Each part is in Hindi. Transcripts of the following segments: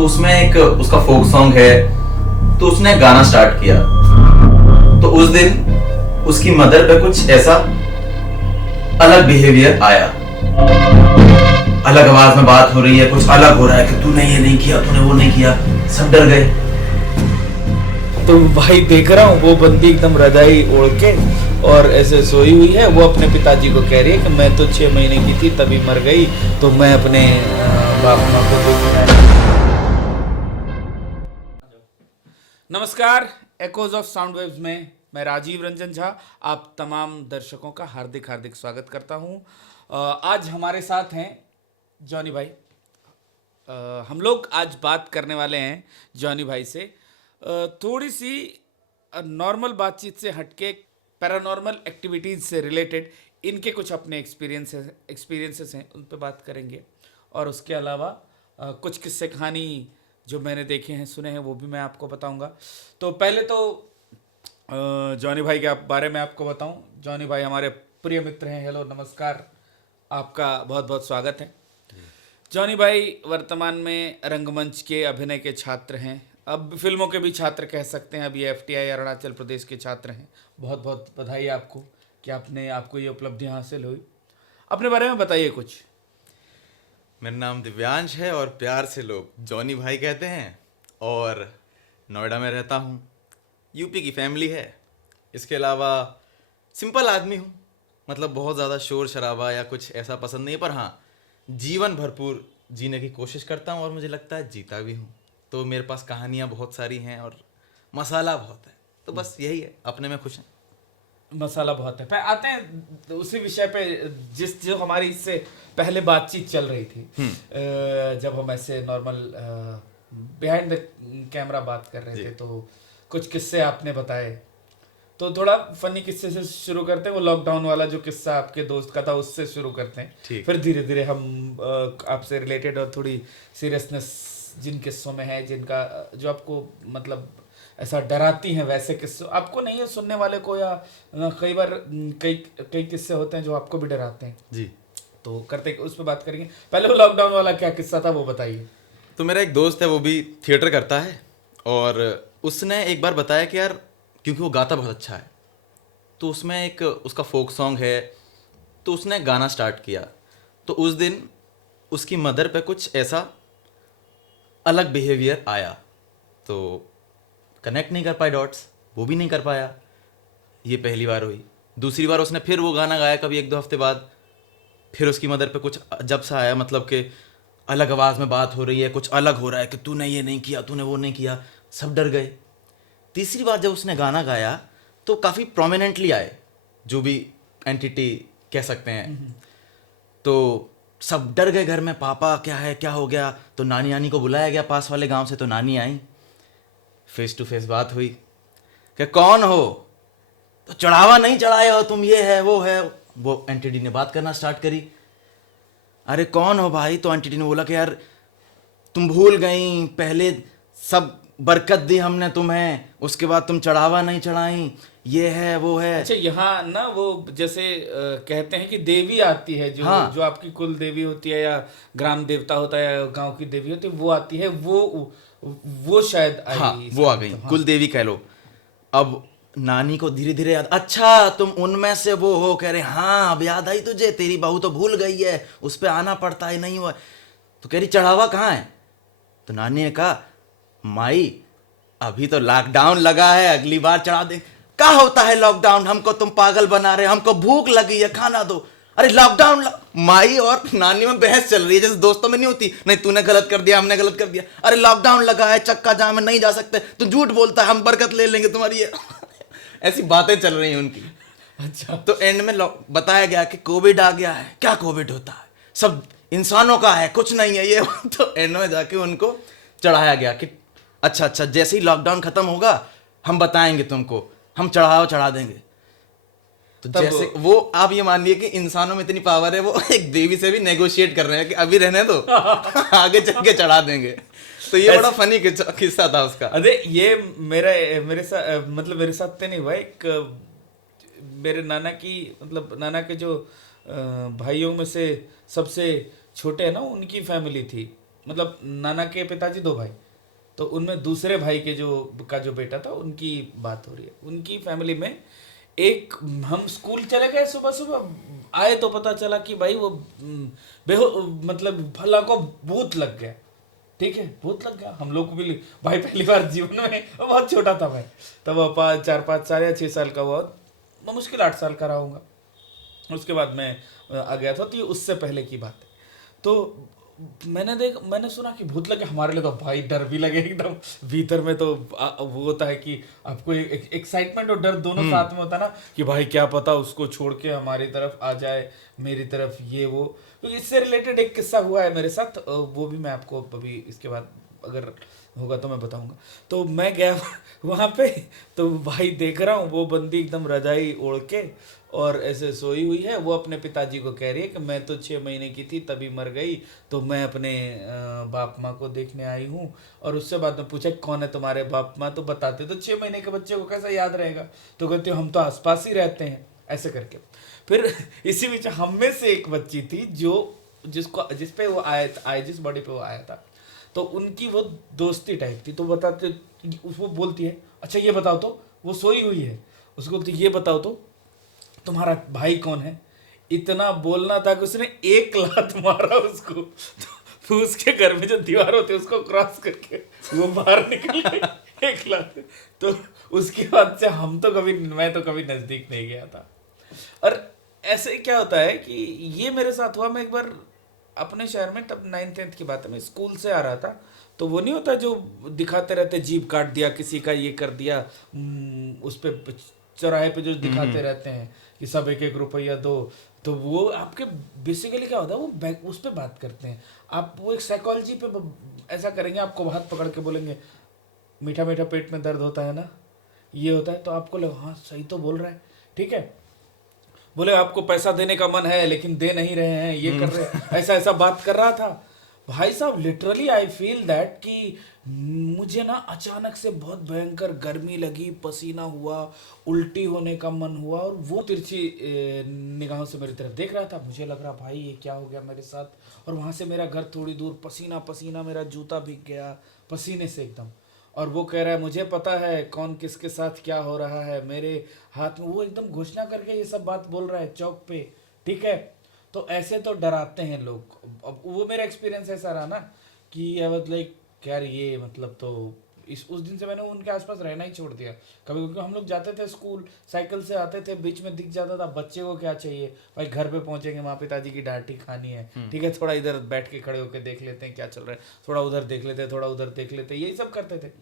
तो उसमें एक उसका फोक सॉन्ग है, तो उसने गाना स्टार्ट किया। तो उस दिन उसकी मदर पे कुछ ऐसा अलग बिहेवियर आया, अलग आवाज में बात हो रही है, कुछ अलग हो रहा है कि तूने ये नहीं किया, तूने वो नहीं किया। सब डर गए। तो भाई देख रहा हूँ वो बंदी एकदम रजाई ओढ़ के और ऐसे सोई हुई है। वो अपने पिताजी को कह रही है कि मैं तो 6 महीने की थी तभी मर गई, तो मैं अपने बाप माँ को देखना। नमस्कार, एकोज ऑफ साउंड वेव्स में मैं राजीव रंजन झा आप तमाम दर्शकों का हार्दिक हार्दिक स्वागत करता हूँ। आज हमारे साथ हैं जॉनी भाई। हम लोग आज बात करने वाले हैं जॉनी भाई से थोड़ी सी नॉर्मल बातचीत से हटके पैरानॉर्मल एक्टिविटीज़ से रिलेटेड इनके कुछ अपने एक्सपीरियंसेस हैं, उन पे बात करेंगे। और उसके अलावा कुछ किस्से कहानी जो मैंने देखे हैं सुने हैं वो भी मैं आपको बताऊंगा। तो पहले तो जॉनी भाई के बारे में आपको बताऊं। जॉनी भाई हमारे प्रिय मित्र हैं। हेलो, नमस्कार, आपका बहुत बहुत स्वागत है। जॉनी भाई वर्तमान में रंगमंच के अभिनय के छात्र हैं, अब फिल्मों के भी छात्र कह सकते हैं। अभी FTI अरुणाचल प्रदेश के छात्र हैं। बहुत बहुत बधाई आपको कि आपको ये उपलब्धि हासिल हुई। अपने बारे में बताइए कुछ। मेरा नाम दिव्यांश है और प्यार से लोग जॉनी भाई कहते हैं, और नोएडा में रहता हूँ। यूपी की फैमिली है। इसके अलावा सिंपल आदमी हूँ, मतलब बहुत ज़्यादा शोर शराबा या कुछ ऐसा पसंद नहीं है, पर हाँ जीवन भरपूर जीने की कोशिश करता हूँ और मुझे लगता है जीता भी हूँ। तो मेरे पास कहानियाँ बहुत सारी हैं और मसाला बहुत है, तो बस यही है, अपने में खुश हैं। मसाला बहुत है। आते हैं उसी विषय पे जो हमारी इससे पहले बातचीत चल रही थी। जब हम ऐसे नॉर्मल बिहाइंड द कैमरा बात कर रहे थे, तो कुछ किस्से आपने बताए। तो थोड़ा फनी किस्से से शुरू करते हैं। वो लॉकडाउन वाला जो किस्सा आपके दोस्त का था उससे शुरू करते हैं, फिर धीरे धीरे हम आपसे रिलेटेड और थोड़ी सीरियसनेस जिन किस्सों में है, जिनका जो आपको मतलब ऐसा डराती हैं, वैसे किस्से आपको नहीं है सुनने वाले को, या कई बार कई किस्से होते हैं जो आपको भी डराते हैं जी। तो करते उस पर बात करेंगे। पहले वो लॉकडाउन वाला क्या किस्सा था वो बताइए। तो मेरा एक दोस्त है, वो भी थिएटर करता है, और उसने एक बार बताया कि यार, क्योंकि वो गाता बहुत अच्छा है, तो उसमें एक उसका फोक सॉन्ग है, तो उसने गाना स्टार्ट किया। तो उस दिन उसकी मदर पे कुछ ऐसा अलग बिहेवियर आया, तो कनेक्ट नहीं कर पाए डॉट्स, वो भी नहीं कर पाया। ये पहली बार हुई। दूसरी बार उसने फिर वो गाना गाया, कभी 1-2 हफ्ते बाद, फिर उसकी मदर पे कुछ अजब सा आया, मतलब कि अलग आवाज़ में बात हो रही है, कुछ अलग हो रहा है कि तूने ये नहीं किया, तूने वो नहीं किया। सब डर गए। तीसरी बार जब उसने गाना गाया तो काफ़ी प्रोमिनेंटली आए, जो भी एंटिटी कह सकते हैं। तो सब डर गए घर में, पापा क्या है, क्या हो गया। तो नानी को बुलाया गया पास वाले गांव से, तो नानी आई, फेस टू फेस बात हुई कि कौन हो, तो चढ़ावा नहीं चढ़ाए हो तुम, ये है वो है। वो एंटिटी ने बात करना स्टार्ट करी। अरे कौन हो भाई? तो एंटिटी ने बोला कि यार तुम भूल गई, पहले सब बरकत दी हमने तुम्हें, उसके बाद तुम चढ़ावा नहीं चढ़ाई, ये है वो है। अच्छा, यहाँ ना वो जैसे कहते हैं कि देवी आती है, जो जो आपकी कुल देवी होती है, या ग्राम देवता होता है, या गांव की देवी होती है, वो आती है। वो शायद आई। हाँ, वो आ गई, कुल देवी कह लो। अब नानी को धीरे धीरे याद, अच्छा तुम उनमें से वो हो? कह रहे हाँ, अब याद आई तुझे, तेरी बहू तो भूल गई है, उस पर आना पड़ता है, नहीं हुआ। तो कह रही चढ़ावा कहाँ है? तो नानी ने कहा माई अभी तो लॉकडाउन लगा है, अगली बार चढ़ा दे। क्या होता है लॉकडाउन? हमको तुम पागल बना रहे, हमको भूख लगी है, खाना दो। अरे लॉकडाउन माई और नानी में बहस चल रही है, जैसे दोस्तों में नहीं होती, नहीं तूने गलत कर दिया, हमने गलत कर दिया। अरे लॉकडाउन लगा है, चक्का जाम में नहीं जा सकते, तू झूठ बोलता है, हम बरकत ले लेंगे तुम्हारी। ऐसी बातें चल रही हैं उनकी। अच्छा, तो एंड में बताया गया कि कोविड आ गया है। क्या कोविड होता है? सब इंसानों का है, कुछ नहीं है ये। तो एंड में जाके उनको चढ़ाया गया कि अच्छा जैसे ही लॉकडाउन खत्म होगा हम बताएंगे तुमको, हम चढ़ा देंगे। तो जैसे वो आप ये मान लिए कि इंसानों में इतनी पावर है, वो एक देवी से भी नेगोशिएट कर रहे हैं कि अभी रहने दो, आगे चल के चढ़ा देंगे। तो ये बड़ा फनी किस्सा था उसका। अरे ये मेरे साथ मतलब मेरे साथ तो नहीं हुआ। एक मेरे नाना की मतलब नाना के जो भाइयों में से सबसे छोटे है ना, उनकी फैमिली थी। मतलब नाना के पिताजी 2 भाई, तो उनमें दूसरे भाई के जो बेटा था उनकी बात हो रही है। उनकी फैमिली में एक, हम स्कूल चले गए सुबह सुबह, आए तो पता चला कि भाई वो मतलब भला को भूत लग गया। ठीक है, भूत लग गया। हम लोग को भी भाई पहली बार जीवन में, बहुत छोटा था मैं तब, 4-5 साल या 6 साल का हुआ, मैं मुश्किल 8 साल का रहा हूँगा। उसके बाद मैं आ गया था, तो ये उससे पहले की बात है। तो मैंने सुना कि भूत लगे, हमारे लिए तो भाई डर भी लगे एकदम भीतर में। तो वो होता है कि आपको एक्साइटमेंट और डर दोनों साथ में होता है ना, कि भाई क्या पता उसको छोड़ के हमारी तरफ आ जाए, मेरी तरफ, ये वो। तो इससे रिलेटेड एक किस्सा हुआ है मेरे साथ, वो भी मैं आपको अभी इसके बाद अगर होगा तो मैं बताऊंगा। तो मैं गया वहाँ पे, तो भाई देख रहा हूँ वो बंदी एकदम रजाई ओढ़ के और ऐसे सोई हुई है। वो अपने पिताजी को कह रही है कि मैं तो 6 महीने की थी तभी मर गई, तो मैं अपने बाप माँ को देखने आई हूँ। और उससे बाद में पूछा कौन है तुम्हारे बाप माँ, तो बताते, तो 6 महीने के बच्चे को कैसा याद रहेगा, तो कहते हम तो आसपास ही रहते हैं, ऐसे करके। फिर इसी बीच हम में से एक बच्ची थी जो जिस पे वो आया जिस बॉडी पे वो आया था, तो उनकी वो दोस्ती टाइप थी। तो बताते, वो बोलती है अच्छा ये बताओ तो, वो सोई हुई है, उसको बोलती ये बताओ तो तुम्हारा भाई कौन है। इतना बोलना था कि उसने एक लात मारा उसको, तो उसके घर में जो दीवार होती है उसको क्रॉस करके वो बाहर निकल गई एक लात। तो उसके बाद से मैं तो कभी नजदीक नहीं गया था। और ऐसे क्या होता है कि ये मेरे साथ हुआ। मैं एक बार अपने शहर में, तब 9th-10th की बात है, मैं स्कूल से आ रहा था, तो वो नहीं होता जो दिखाते रहते, जीप काट दिया किसी का, ये कर दिया, उस पे चौराहे पे जो दिखाते रहते हैं कि सब 1-1 रुपया दो। तो वो आपके बेसिकली क्या होता है, वो उस पर बात करते हैं। आप वो एक साइकोलॉजी पे ऐसा करेंगे, आपको हाथ पकड़ के बोलेंगे मीठा मीठा पेट में दर्द होता है ना, ये होता है, तो आपको लगा हाँ सही तो बोल रहा है, ठीक है। बोले आपको पैसा देने का मन है लेकिन दे नहीं रहे हैं, ये कर रहे हैं, ऐसा ऐसा बात कर रहा था। भाई साहब लिटरली आई फील दैट कि मुझे ना अचानक से बहुत भयंकर गर्मी लगी, पसीना हुआ, उल्टी होने का मन हुआ, और वो तिरछी निगाहों से मेरी तरफ देख रहा था। मुझे लग रहा भाई ये क्या हो गया मेरे साथ। और वहाँ से मेरा घर थोड़ी दूर, पसीना पसीना, मेरा जूता भीग गया पसीने से एकदम। और वो कह रहा है मुझे पता है कौन किसके साथ क्या हो रहा है, मेरे हाथ में, वो एकदम घोषणा करके ये सब बात बोल रहा है चौक पे, ठीक है। तो ऐसे तो डराते हैं लोग। अब वो मेरा एक्सपीरियंस ऐसा रहा ना कि आई वाज लाइक यार ये मतलब, तो उस दिन से मैंने उनके आसपास रहना ही छोड़ दिया कभी, क्योंकि हम लोग जाते थे स्कूल, साइकिल से आते थे, बीच में दिख जाता था, बच्चे को क्या चाहिए भाई, घर पे पहुंचेंगे माँ पिताजी की डांटी खानी है, ठीक है, थोड़ा इधर बैठ के खड़े होकर देख लेते हैं क्या चल रहा है, थोड़ा उधर देख लेते हैं, थोड़ा उधर देख लेते हैं, यही सब करते थे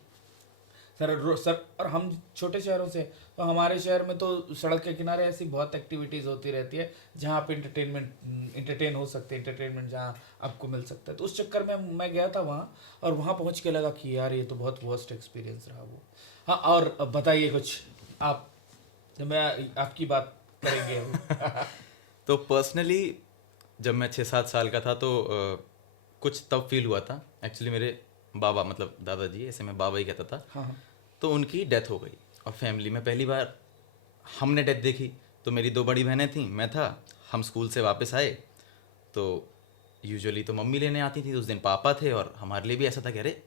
सर। और हम छोटे शहरों से, तो हमारे शहर में तो सड़क के किनारे ऐसी बहुत एक्टिविटीज़ होती रहती है जहाँ आप इंटरटेन हो सकते हैं, इंटरटेनमेंट जहाँ आपको मिल सकता है। तो उस चक्कर में मैं गया था वहाँ, और वहाँ पहुँच के लगा कि यार ये तो बहुत वर्स्ट एक्सपीरियंस रहा वो। हाँ, और अब बताइए कुछ आप, मैं आपकी बात करेंगे अभी। तो पर्सनली जब मैं 6-7 साल का था तो कुछ तब फील हुआ था एक्चुअली। मेरे बाबा, मतलब दादाजी, ऐसे मैं बाबा ही कहता था, हाँ हाँ। तो उनकी डेथ हो गई। और फैमिली में पहली बार हमने डेथ देखी। तो मेरी 2 बड़ी बहनें थीं, मैं था, हम स्कूल से वापस आए तो यूजुअली तो मम्मी लेने आती थी, उस दिन पापा थे, और हमारे लिए भी ऐसा था कि अरे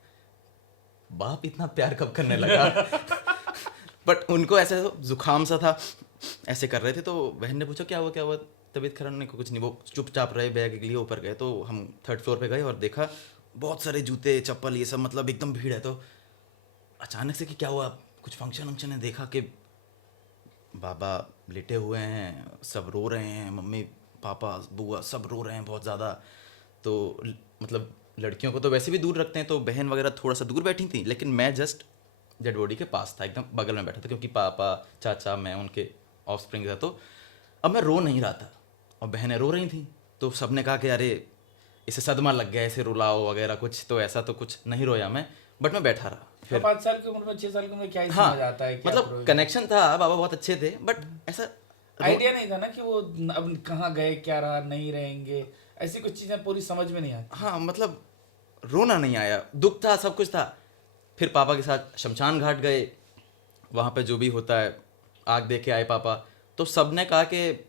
बाप इतना प्यार कब करने लगा। बट उनको ऐसा जुकाम सा था, ऐसे कर रहे थे, तो बहन ने पूछा क्या हुआ क्या हुआ, तबीयत खराब नहीं, कुछ नहीं। वो चुपचाप रहे, बैग के लिए ऊपर गए, तो हम 3rd फ्लोर पे गए और देखा बहुत सारे जूते चप्पल ये सब, मतलब एकदम भीड़ है। तो अचानक से कि क्या हुआ, कुछ फंक्शन ने देखा कि बाबा लेटे हुए हैं, सब रो रहे हैं, मम्मी पापा बुआ सब रो रहे हैं बहुत ज़्यादा। तो मतलब लड़कियों को तो वैसे भी दूर रखते हैं, तो बहन वगैरह थोड़ा सा दूर बैठी थी, लेकिन मैं जस्ट डेड बॉडी के पास था, एकदम बगल में बैठा था, क्योंकि पापा चाचा मैं उनके ऑफस्प्रिंग था। तो अब मैं रो नहीं रहा था और बहनें रो रही थी, तो सब ने कहा कि अरे इसे सदमा लग गया, इसे रुलाओ वगैरह कुछ। तो ऐसा तो कुछ नहीं रोया मैं, बट मैं बैठा रहा। फिर 5 साल की उम्र में, 6 साल की उम्र में क्या ही हाँ, समझ आता है, क्या मतलब कनेक्शन था, बाबा बहुत अच्छे थे, बट ऐसा आइडिया नहीं था ना कि वो अब कहाँ गए, क्या रहा, नहीं रहेंगे, ऐसी कुछ चीजें पूरी समझ में नहीं आती। हाँ, मतलब रोना नहीं आया, दुख था, सब कुछ था। फिर पापा के साथ शमशान घाट गए, वहाँ पे जो भी होता है आग दे के आए पापा। तो सब ने कहा कि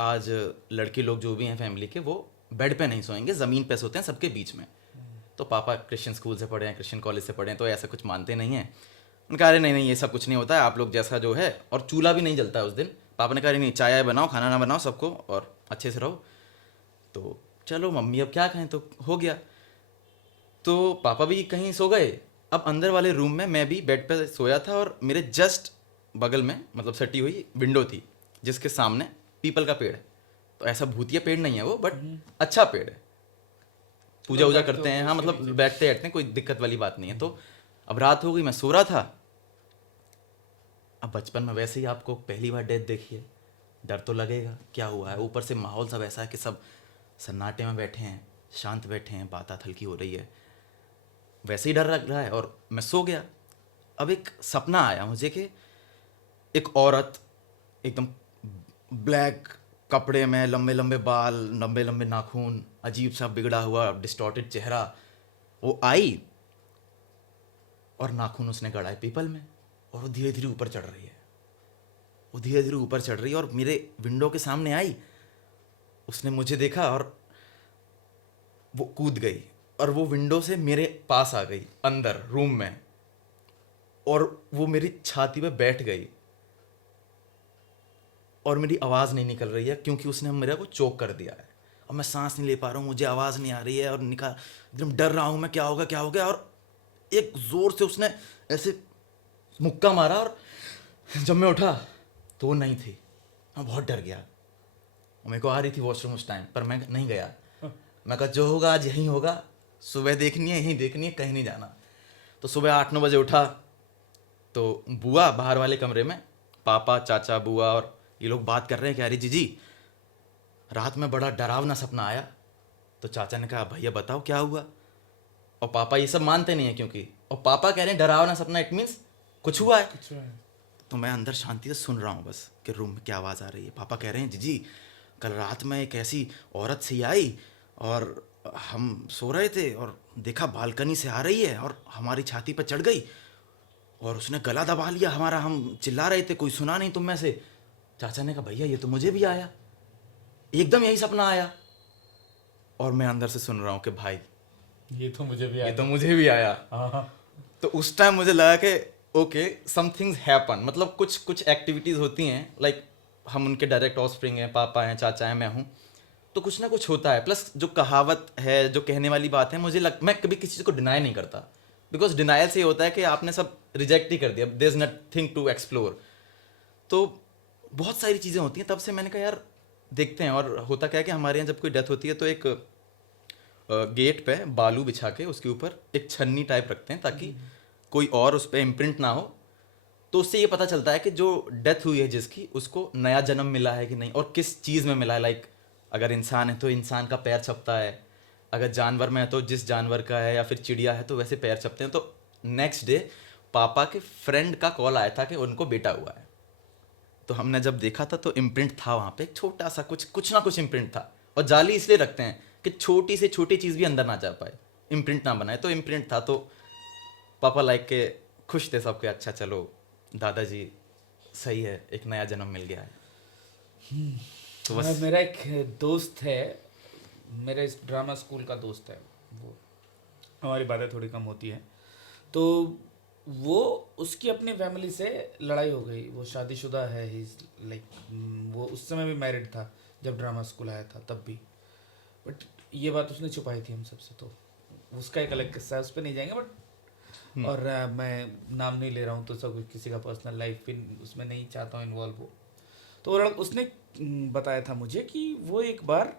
आज लड़के लोग जो भी हैं फैमिली के, वो बेड पे नहीं सोएंगे, ज़मीन पे सोते हैं सबके बीच में। तो पापा क्रिश्चियन स्कूल से पढ़े हैं, क्रिश्चियन कॉलेज से पढ़े हैं, तो ऐसा कुछ मानते नहीं हैं। उन्होंने कहा अरे नहीं नहीं, ये सब कुछ नहीं होता है, आप लोग जैसा जो है, और चूल्हा भी नहीं जलता है उस दिन। पापा ने कहा अरे नहीं, चाय आय बनाओ, खाना ना बनाओ सबको, और अच्छे से रहो। तो चलो मम्मी अब क्या कहें, तो हो गया। तो पापा भी कहीं सो गए। अब अंदर वाले रूम में मैं भी बेड पे सोया था, और मेरे जस्ट बगल में मतलब सटी हुई विंडो थी, जिसके सामने पीपल का पेड़ है। तो ऐसा भूतिया पेड़ नहीं है वो, बट अच्छा पेड़ है, पूजा लोग वूजा बैठते करते हैं, होंगे हाँ उसके मतलब नीचे। बैठते बैठते हैं, कोई दिक्कत वाली बात नहीं है। तो अब रात हो गई, मैं सो रहा था। अब बचपन में वैसे ही आपको पहली बार डेथ देखी है, डर तो लगेगा क्या हुआ है। ऊपर से माहौल सब ऐसा है कि सब सन्नाटे में बैठे हैं, शांत बैठे हैं, बात हल्की हो रही है, वैसे ही डर लग रहा है, और मैं सो गया। अब एक सपना आया मुझे कि एक औरत एकदम ब्लैक कपड़े में, लंबे लंबे बाल, लंबे लंबे नाखून, अजीब सा बिगड़ा हुआ डिस्टॉर्टेड चेहरा, वो आई और नाखून उसने गड़ा है पीपल में, और वो धीरे धीरे ऊपर चढ़ रही है। वो धीरे धीरे ऊपर चढ़ रही है और मेरे विंडो के सामने आई। उसने मुझे देखा और वो कूद गई, और वो विंडो से मेरे पास आ गई अंदर रूम में, और वो मेरी छाती पे बैठ गई, और मेरी आवाज़ नहीं निकल रही है क्योंकि उसने मेरे को चोक कर दिया है। और मैं सांस नहीं ले पा रहा हूँ, मुझे आवाज़ नहीं आ रही है, और एकदम डर रहा हूँ मैं, क्या होगा क्या हो गया। और एक ज़ोर से उसने ऐसे मुक्का मारा, और जब मैं उठा तो वो नहीं थी। मैं बहुत डर गया। मेरे को आ रही थी वॉशरूम उस टाइम, पर मैं नहीं गया। मैं कहा जो होगा आज यहीं होगा, सुबह देखनी है, यहीं देखनी है, कहीं नहीं जाना। तो सुबह 8-9 बजे उठा, तो बुआ बाहर वाले कमरे में, पापा चाचा बुआ और ये लोग बात कर रहे हैं कि अरे जीजी रात में बड़ा डरावना सपना आया। तो चाचा ने कहा भैया बताओ क्या हुआ। और पापा ये सब मानते नहीं है क्योंकि, और पापा कह रहे हैं डरावना सपना, इट मीन्स कुछ हुआ है। कुछ है। तो मैं अंदर शांति से सुन रहा हूँ बस कि रूम में क्या आवाज़ आ रही है। पापा कह रहे हैं जीजी कल रात में एक ऐसी औरत सी आई, और हम सो रहे थे और देखा बालकनी से आ रही है, और हमारी छाती पर चढ़ गई, और उसने गला दबा लिया हमारा। हम चिल्ला रहे थे, कोई सुना नहीं तुम में से। चाचा ने कहा भैया ये तो मुझे भी आया, एकदम यही सपना आया। और मैं अंदर से सुन रहा हूँ कि भाई ये तो मुझे भी ये आया। तो मुझे भी आया। हाँ। तो उस टाइम मुझे लगा कि ओके समथिंग्स हैपन, मतलब कुछ कुछ एक्टिविटीज़ होती हैं, लाइक हम उनके डायरेक्ट ऑफस्प्रिंग हैं, पापा हैं, चाचा हैं, मैं हूँ, तो कुछ ना कुछ होता है। प्लस जो कहावत है, जो कहने वाली बात है, मैं कभी किसी चीज़ को डिनाई नहीं करता, बिकॉज डिनाइल से ये होता है कि आपने सब रिजेक्ट ही कर दिया, there is nothing to explore. तो बहुत सारी चीज़ें होती हैं। तब से मैंने कहा यार देखते हैं। और होता क्या है कि हमारे यहाँ जब कोई डेथ होती है तो एक गेट पे बालू बिछा के उसके ऊपर एक छन्नी टाइप रखते हैं ताकि कोई और उस पर इम्प्रिंट ना हो। तो उससे ये पता चलता है कि जो डेथ हुई है जिसकी, उसको नया जन्म मिला है कि नहीं, और किस चीज़ में मिला है। लाइक अगर इंसान है तो इंसान का पैर छपता है, अगर जानवर में है तो जिस जानवर का है, या फिर चिड़िया है तो वैसे पैर छपते हैं। तो नेक्स्ट डे पापा के फ्रेंड का कॉल आया था कि उनको बेटा हुआ है। तो हमने जब देखा था तो इम्प्रिंट था वहाँ पे, एक छोटा सा कुछ ना कुछ इम्प्रिंट था। और जाली इसलिए रखते हैं कि छोटी से छोटी चीज़ भी अंदर ना जा पाए, इम्प्रिंट ना बनाए। तो इम्प्रिंट था, तो पापा लाइक के खुश थे सबके, अच्छा चलो दादाजी सही है, एक नया जन्म मिल गया है। तो बस मेरा एक दोस्त है, मेरे इस ड्रामा स्कूल का दोस्त है वो, हमारी बातें थोड़ी कम होती हैं। तो वो उसकी अपनी फैमिली से लड़ाई हो गई। वो शादीशुदा है, ही लाइक वो उस समय भी मैरिड था जब ड्रामा स्कूल आया था, तब भी। बट ये बात उसने छुपाई थी हम सबसे, तो उसका एक अलग किस्सा है, उस पर नहीं जाएंगे। बट और मैं नाम नहीं ले रहा हूँ, तो सब किसी का पर्सनल लाइफ भी उसमें नहीं चाहता हूँ इन्वॉल्व हो। तो वो उसने बताया था मुझे कि वो एक बार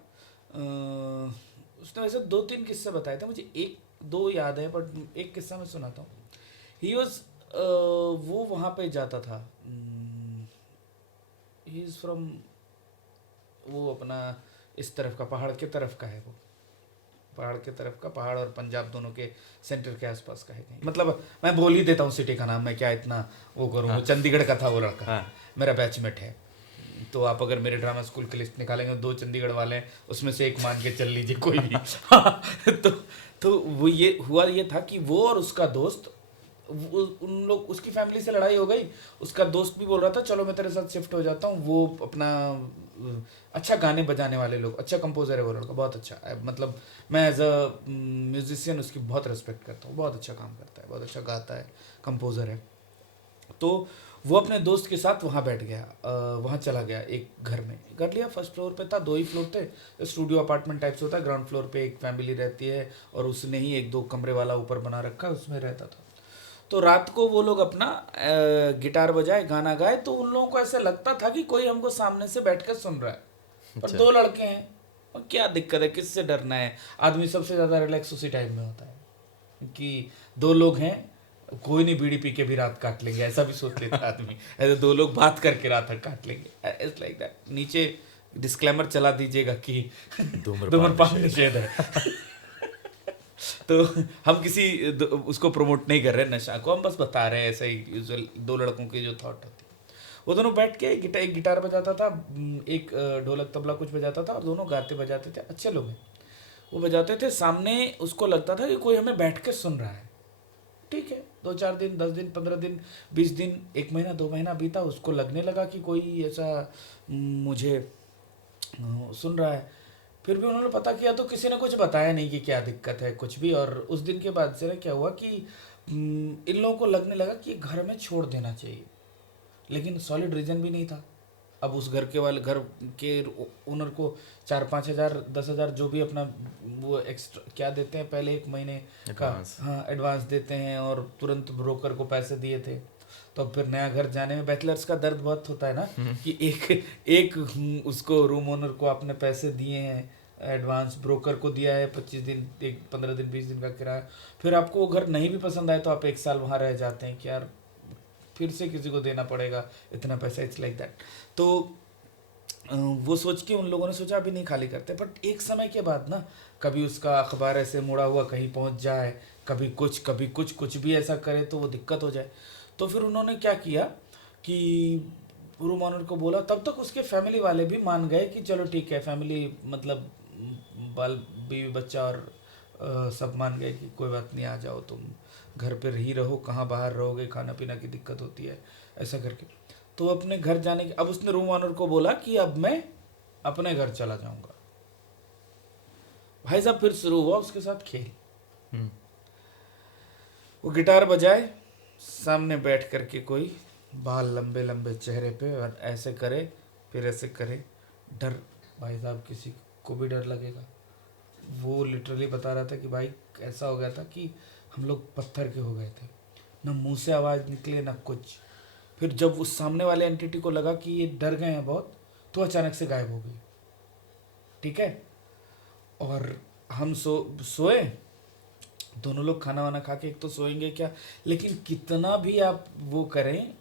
उसने वैसे 2-3 किस्से बताए थे, मुझे 1-2 याद है, बट एक किस्सा मैं सुनाता हूँ। ही वॉज वो वहाँ पे जाता था, ही इज़ फ्रॉम, वो अपना इस तरफ का, पहाड़ के तरफ का है वो, पहाड़ के तरफ का, पहाड़ और पंजाब दोनों के सेंटर के आसपास का है कहीं। मतलब मैं बोल ही देता हूँ सिटी का नाम, मैं क्या इतना वो करूँ। हाँ। वो चंडीगढ़ का था वो लड़का, हाँ। मेरा बैचमेट है। तो आप अगर मेरे ड्रामा स्कूल की लिस्ट निकालेंगे, 2 चंडीगढ़ वाले हैं, उसमें से एक मान के चल लीजिए कोई भी। हाँ, तो वो ये हुआ ये था कि वो और उसका दोस्त, उन लोग, उसकी फैमिली से लड़ाई हो गई। उसका दोस्त भी बोल रहा था चलो मैं तेरे साथ शिफ्ट हो जाता हूँ, वो अपना अच्छा गाने बजाने वाले लोग, अच्छा कंपोजर है वो लड़का, बहुत अच्छा है। मतलब मैं एज अ म्यूजिशियन उसकी बहुत रिस्पेक्ट करता हूँ, बहुत अच्छा काम करता है, बहुत अच्छा गाता है, कंपोजर है। तो वो अपने दोस्त के साथ वहाँ बैठ गया, वहाँ चला गया एक घर में, कर लिया। फर्स्ट फ्लोर पे था, 2 ही फ्लोर थे, स्टूडियो अपार्टमेंट टाइप से होता है। ग्राउंड फ्लोर पे एक फैमिली रहती है और उसने ही 1-2 कमरे वाला ऊपर बना रखा है, उसमें रहता था। तो रात को वो लोग अपना गिटार बजाए, गाना गाए, तो उन लोगों को ऐसे लगता था कि कोई हमको सामने से बैठ कर सुन रहा है। और अच्छा। 2 लड़के हैं, और क्या दिक्कत है, किससे डरना है। आदमी सबसे ज़्यादा रिलैक्स उसी टाइम में होता है कि 2 लोग हैं, कोई नहीं, बीड़ी पी के भी रात काट लेंगे, ऐसा भी सोच लेता है आदमी। ऐसे 2 लोग बात करके रात काट लेंगे, इट्स लाइक दैट। नीचे डिस्क्लेमर चला दीजिएगा कि धूम्रपान धूम्रपान निषेध। निषेध है। तो हम किसी उसको प्रमोट नहीं कर रहे नशा को, हम बस बता रहे हैं ऐसे ही यूजुअल 2 लड़कों की जो थॉट होती है। वो दोनों बैठ के एक गिटार बजाता था, एक ढोलक तबला कुछ बजाता था, और दोनों गाते बजाते थे, अच्छे लोग हैं। वो बजाते थे, सामने उसको लगता था कि कोई हमें बैठ के सुन रहा है। ठीक है, 2-4 दिन, 10 दिन, 15 दिन, 20 दिन, 1 महीना, 2 महीना बीता, उसको लगने लगा कि कोई ऐसा मुझे सुन रहा है। फिर भी उन्होंने पता किया तो किसी ने कुछ बताया नहीं कि क्या दिक्कत है, कुछ भी। और उस दिन के बाद से ना क्या हुआ कि इन लोगों को लगने लगा कि घर में छोड़ देना चाहिए, लेकिन सॉलिड रीजन भी नहीं था। अब उस घर के वाले, घर के ओनर को 4-5 हज़ार, 10 हज़ार, जो भी अपना वो एक्स्ट्रा क्या देते हैं पहले 1 महीने का, एडवांस। हाँ एडवांस देते हैं, और तुरंत ब्रोकर को पैसे दिए थे। तो अब फिर नया घर जाने में बैचलर्स का दर्द बहुत होता है ना, कि एक एक उसको रूम ओनर को आपने पैसे दिए हैं एडवांस, ब्रोकर को दिया है 25 दिन, एक 15 दिन, 20 दिन का किराया, फिर आपको वो घर नहीं भी पसंद आए तो आप 1 साल वहाँ रह जाते हैं कि यार फिर से किसी को देना पड़ेगा इतना पैसा, इट्स लाइक दैट। तो वो सोच के उन लोगों ने सोचा अभी नहीं खाली करते। बट एक समय के बाद ना, कभी उसका अखबार ऐसे मुड़ा हुआ कहीं पहुंच जाए, कभी कुछ, कभी कुछ, कुछ भी ऐसा करे तो वो दिक्कत हो जाए। तो फिर उन्होंने क्या किया कि रूम ऑनर को बोला, तब तक उसके फैमिली वाले भी मान गए कि चलो ठीक है, फैमिली मतलब बाल बीवी बच्चा और सब मान गए कि कोई बात नहीं, आ जाओ तुम, घर पर ही रहो, कहाँ बाहर रहोगे, खाना पीना की दिक्कत होती है, ऐसा करके। तो अपने घर जाने के, अब उसने रूम ऑनर को बोला कि अब मैं अपने घर चला जाऊंगा। भाई साहब फिर शुरू हुआ उसके साथ खेल। हम्म। वो गिटार बजाए, सामने बैठ करके कोई, बाल लंबे लंबे चेहरे पे, और ऐसे करे, फिर ऐसे करे। डर, भाई साहब किसी को भी डर लगेगा। वो लिटरली बता रहा था कि भाई ऐसा हो गया था कि हम लोग पत्थर के हो गए थे, ना मुंह से आवाज़ निकले ना कुछ। फिर जब उस सामने वाले एंटिटी को लगा कि ये डर गए हैं बहुत, तो अचानक से गायब हो गई। ठीक है, और हम सोए, दोनों लोग खाना वाना खा के, एक तो सोएंगे क्या, लेकिन कितना भी आप वो करें,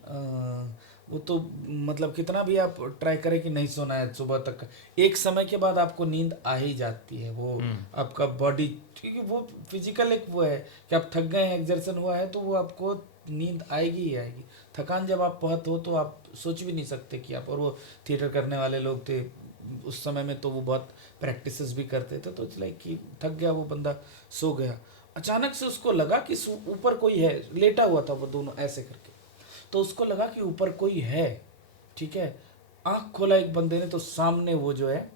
वो तो मतलब कितना भी आप ट्राई करें कि नहीं सोना है सुबह तक, एक समय के बाद आपको नींद आ ही जाती है। वो आपका बॉडी, क्योंकि वो फिजिकल एक वो है कि आप थक गए हैं, एक्सर्शन हुआ है, तो वो आपको नींद आएगी ही आएगी। थकान जब आप बहुत हो तो आप सोच भी नहीं सकते कि आप, और वो थिएटर करने वाले लोग थे उस समय में, तो वो बहुत प्रैक्टिसेस भी करते थे। तो इट्स लाइक कि थक गया वो बंदा, सो गया। अचानक से उसको लगा कि ऊपर कोई है, लेटा हुआ था वो दोनों ऐसे करके, तो उसको लगा कि ऊपर कोई है। ठीक है, आंख खोला एक बंदे ने, तो सामने वो जो है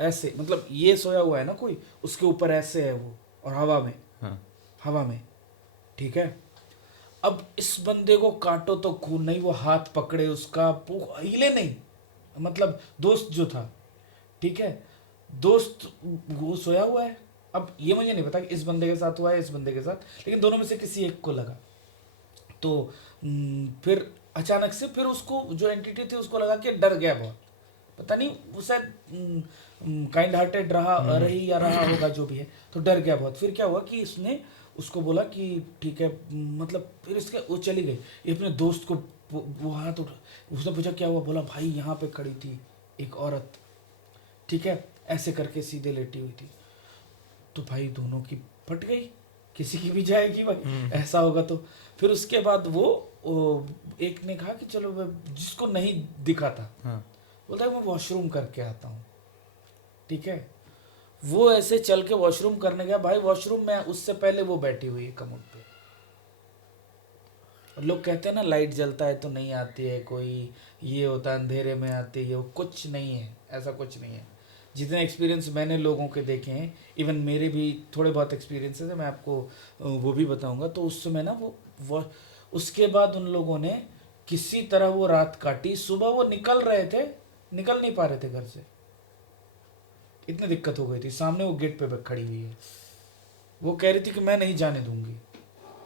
ऐसे, मतलब ये सोया हुआ है ना कोई, उसके ऊपर ऐसे है वो, और हवा में, हाँ। हवा में। ठीक है, अब इस बंदे को काटो तो खून नहीं, वो हाथ पकड़े उसका, वो हिले नहीं, मतलब दोस्त जो था। ठीक है, दोस्त वो सोया हुआ है। अब ये मुझे नहीं पता कि इस बंदे के साथ हुआ है, इस बंदे के साथ, लेकिन दोनों में से किसी एक को लगा। तो फिर अचानक से फिर उसको, जो एंटिटी थी, उसको लगा कि डर गया बहुत, पता नहीं वो शायद काइंड हार्टेड रही या रहा होगा, जो भी है, तो डर गया बहुत। फिर क्या हुआ कि इसने उसको बोला कि ठीक है, मतलब फिर इसके वो चली गई, ये अपने दोस्त को वो हाथ उठा, उसने पूछा क्या हुआ, बोला भाई यहाँ पे खड़ी थी एक औरत, ठीक है, ऐसे करके सीधे लेटी हुई थी। तो भाई दोनों की फट गई, किसी की भी जाएगी भाई ऐसा होगा तो। फिर उसके बाद वो एक ने कहा कि चलो, जिसको नहीं दिखा था, हाँ। बोलता है मैं वॉशरूम करके आता हूँ। ठीक है, वो ऐसे चल के वॉशरूम करने गया। भाई वॉशरूम में उससे पहले वो बैठी हुई है कमोड पे, और लोग कहते हैं ना लाइट जलता है तो नहीं आती है, कोई ये होता है अंधेरे में आती है, वो कुछ नहीं है, ऐसा कुछ नहीं है। जितने एक्सपीरियंस मैंने लोगों के देखे हैं, इवन मेरे भी थोड़े बहुत एक्सपीरियंसेस है, मैं आपको वो भी बताऊंगा। तो उस समय ना वो उसके बाद उन लोगों ने किसी तरह वो रात काटी। सुबह वो निकल रहे थे, निकल नहीं पा रहे थे घर से, इतनी दिक्कत हो गई थी। सामने वो गेट पे खड़ी हुई है, वो कह रही थी कि मैं नहीं जाने दूंगी,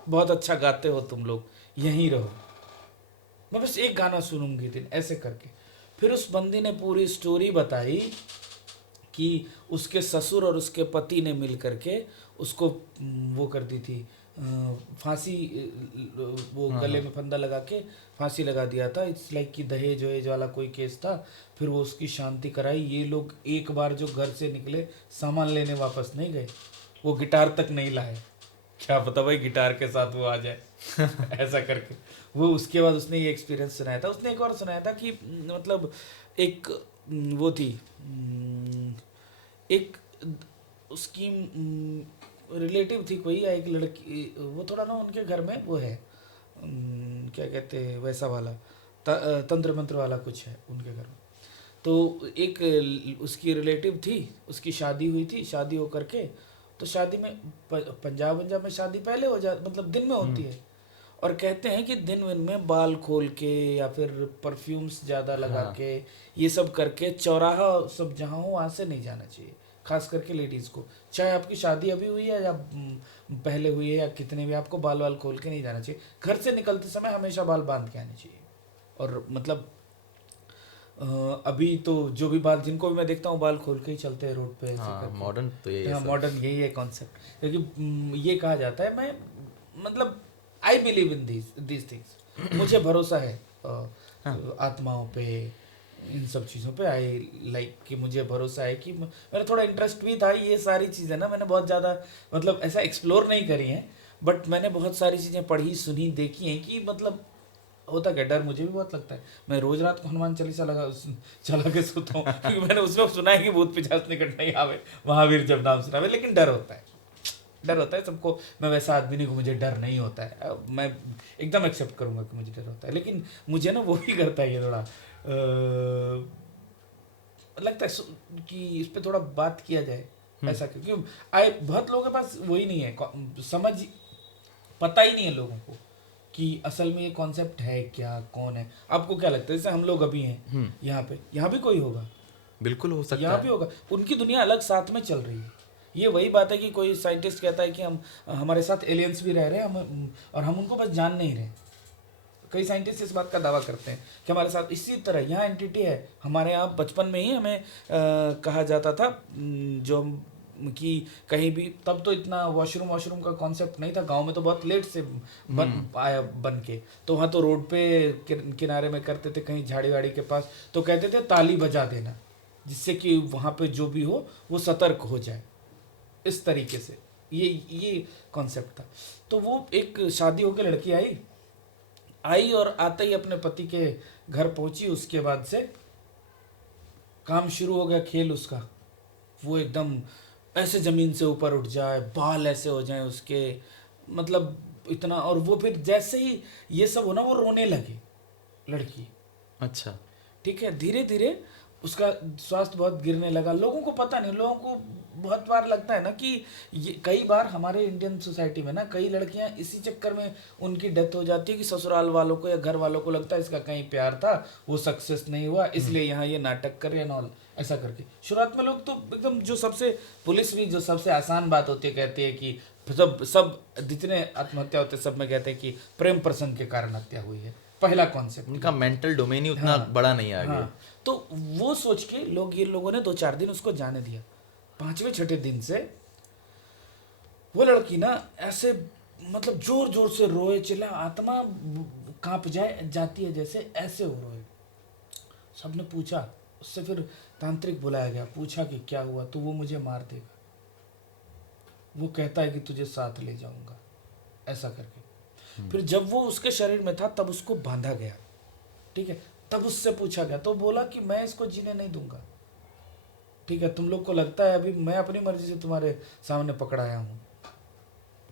बहुत अच्छा गाते हो तुम लोग, यहीं रहो, मैं बस एक गाना सुनूंगी दिन, ऐसे करके। फिर उस बंदी ने पूरी स्टोरी बताई कि उसके ससुर और उसके पति ने मिल करके उसको वो कर दी थी, फांसी, वो हाँ गले हाँ। में फंदा लगा के फांसी लगा दिया था। इट्स लाइक कि दहेज वहेज वाला कोई केस था। फिर वो उसकी शांति कराई। ये लोग एक बार जो घर से निकले, सामान लेने वापस नहीं गए, वो गिटार तक नहीं लाए। क्या पता भाई गिटार के साथ वो आ जाए ऐसा करके। वो उसके बाद उसने ये एक्सपीरियंस सुनाया था। उसने एक और सुनाया था कि मतलब एक वो थी, एक उसकी रिलेटिव थी कोई, या एक लड़की, वो थोड़ा ना उनके घर में वो है, क्या कहते हैं वैसा वाला, तंत्र मंत्र वाला कुछ है उनके घर में। तो एक उसकी रिलेटिव थी, उसकी शादी हुई थी, शादी हो करके, तो शादी में पंजाब पंजाब में शादी पहले हो जा, मतलब दिन में होती है। और कहते हैं कि दिन दिन में बाल खोल के या फिर परफ्यूम्स ज़्यादा लगा हाँ। के, ये सब करके, चौराहा सब जहाँ हो वहाँ से नहीं जाना चाहिए, खास करके लेडीज़ को। चाहे आपकी शादी अभी हुई है या पहले हुई है या कितने भी, आपको बाल वाल खोल के नहीं जाना चाहिए। घर से निकलते समय हमेशा बाल बांध के आने चाहिए। और मतलब अभी तो जो भी बाल, जिनको भी मैं देखता हूँ बाल खोल के ही चलते हैं रोड पे ऐसे हाँ, करके। मॉडर्न तो यही है हाँ, सब। मॉडर्न यही है कॉन्सेप्ट। क्योंकि ये कहा जाता है, मैं मतलब I believe in these things, मुझे भरोसा है हाँ। आत्माओं पे, इन सब चीज़ों पे। आई लाइक कि मुझे भरोसा है कि मेरा थोड़ा इंटरेस्ट भी था। ये सारी चीज़ें ना मैंने बहुत ज़्यादा मतलब ऐसा एक्सप्लोर नहीं करी हैं, बट मैंने बहुत सारी चीज़ें पढ़ी सुनी देखी हैं कि मतलब होता क्या, डर मुझे भी बहुत लगता है। मैं रोज रात को हनुमान चालीसा चला के सोता हूँ क्योंकि मैंने उसमें सुना है कि भूत पिशाच निकट नहीं आवे, महावीर जब नाम सुनावे। लेकिन डर होता है, डर होता है सबको। मैं वैसा आदमी नहीं हूँ, मुझे डर नहीं होता है। मैं एकदम एक्सेप्ट करूंगा कि मुझे डर होता है, लेकिन मुझे ना वो भी करता है ये थोड़ा लगता है कि इस पे थोड़ा बात किया जाए, ऐसा। क्योंकि आए बहुत लोगों के पास वही नहीं है, समझ, पता ही नहीं है लोगों को कि असल में ये कॉन्सेप्ट है क्या, कौन है। आपको क्या लगता है, जैसे हम लोग अभी हैं यहाँ पे, यहाँ भी कोई होगा, बिल्कुल हो सकता यहाँ भी है। होगा, उनकी दुनिया अलग साथ में चल रही है। ये वही बात है कि कोई साइंटिस्ट कहता है कि हम, हमारे साथ एलियंस भी रह रहे हैं, हम और हम उनको बस जान नहीं रहे। कई साइंटिस्ट इस बात का दावा करते हैं कि हमारे साथ इसी तरह यहाँ एंटिटी है। हमारे यहाँ बचपन में ही हमें कहा जाता था, जो कि कहीं भी, तब तो इतना वॉशरूम वॉशरूम का कॉन्सेप्ट नहीं था, गांव में तो बहुत लेट से आया बन के। तो वहाँ तो रोड पे किनारे में करते थे, कहीं झाड़ी वाड़ी के पास, तो कहते थे ताली बजा देना, जिससे कि वहाँ पे जो भी हो वो सतर्क हो जाए, इस तरीके से। ये कॉन्सेप्ट था। तो वो एक शादी होकर लड़की आई, और आते ही अपने पति के घर पहुंची। उसके बाद से काम शुरू हो गया, खेल उसका। वो एकदम ऐसे जमीन से ऊपर उठ जाए, बाल ऐसे हो जाए उसके, मतलब इतना। और वो फिर जैसे ही ये सब होना, वो रोने लगे लड़की। अच्छा। ठीक है, धीरे धीरे उसका स्वास्थ्य बहुत गिरने लगा। लोगों को पता नहीं, लोगों को बहुत बार लगता है ना कि ये, कई बार हमारे इंडियन सोसाइटी में ना कई लड़कियां इसी चक्कर में उनकी डेथ हो जाती है कि ससुराल वालों को या घर वालों को लगता है इसका कहीं प्यार था, वो सक्सेस नहीं हुआ, इसलिए यहाँ ये नाटक करे एंड ऑल, ऐसा करके। शुरुआत में लोग तो एकदम, जो सबसे पुलिस भी जो सबसे आसान बात होती है, कहती है कि सब सब जितने आत्महत्या होते सब में कहते हैं कि प्रेम प्रसंग के कारण हत्या हुई है, पहला कॉन्सेप्ट। उनका मेंटल डोमेन ही उतना हाँ, बड़ा नहीं है आगे। हाँ। तो वो सोच के लोग, ये लोगों ने 2-4 दिन उसको जाने दिया। 5वें छठे दिन से वो लड़की ना ऐसे मतलब जोर जोर से रोए, चिल्ला, आत्मा कांप जाती है जैसे, ऐसे हो रोए। सबने पूछा उससे, फिर तांत्रिक बुलाया गया, पूछा कि क्या हुआ, तो वो मुझे मार देगा, वो कहता है कि तुझे साथ ले जाऊंगा, ऐसा करके। फिर जब वो उसके शरीर में था तब उसको बांधा गया, ठीक है। तब उससे पूछा गया तो बोला कि मैं इसको जीने नहीं दूंगा, ठीक है। तुम लोग को लगता है अभी मैं अपनी मर्जी से तुम्हारे सामने पकड़ाया हूँ,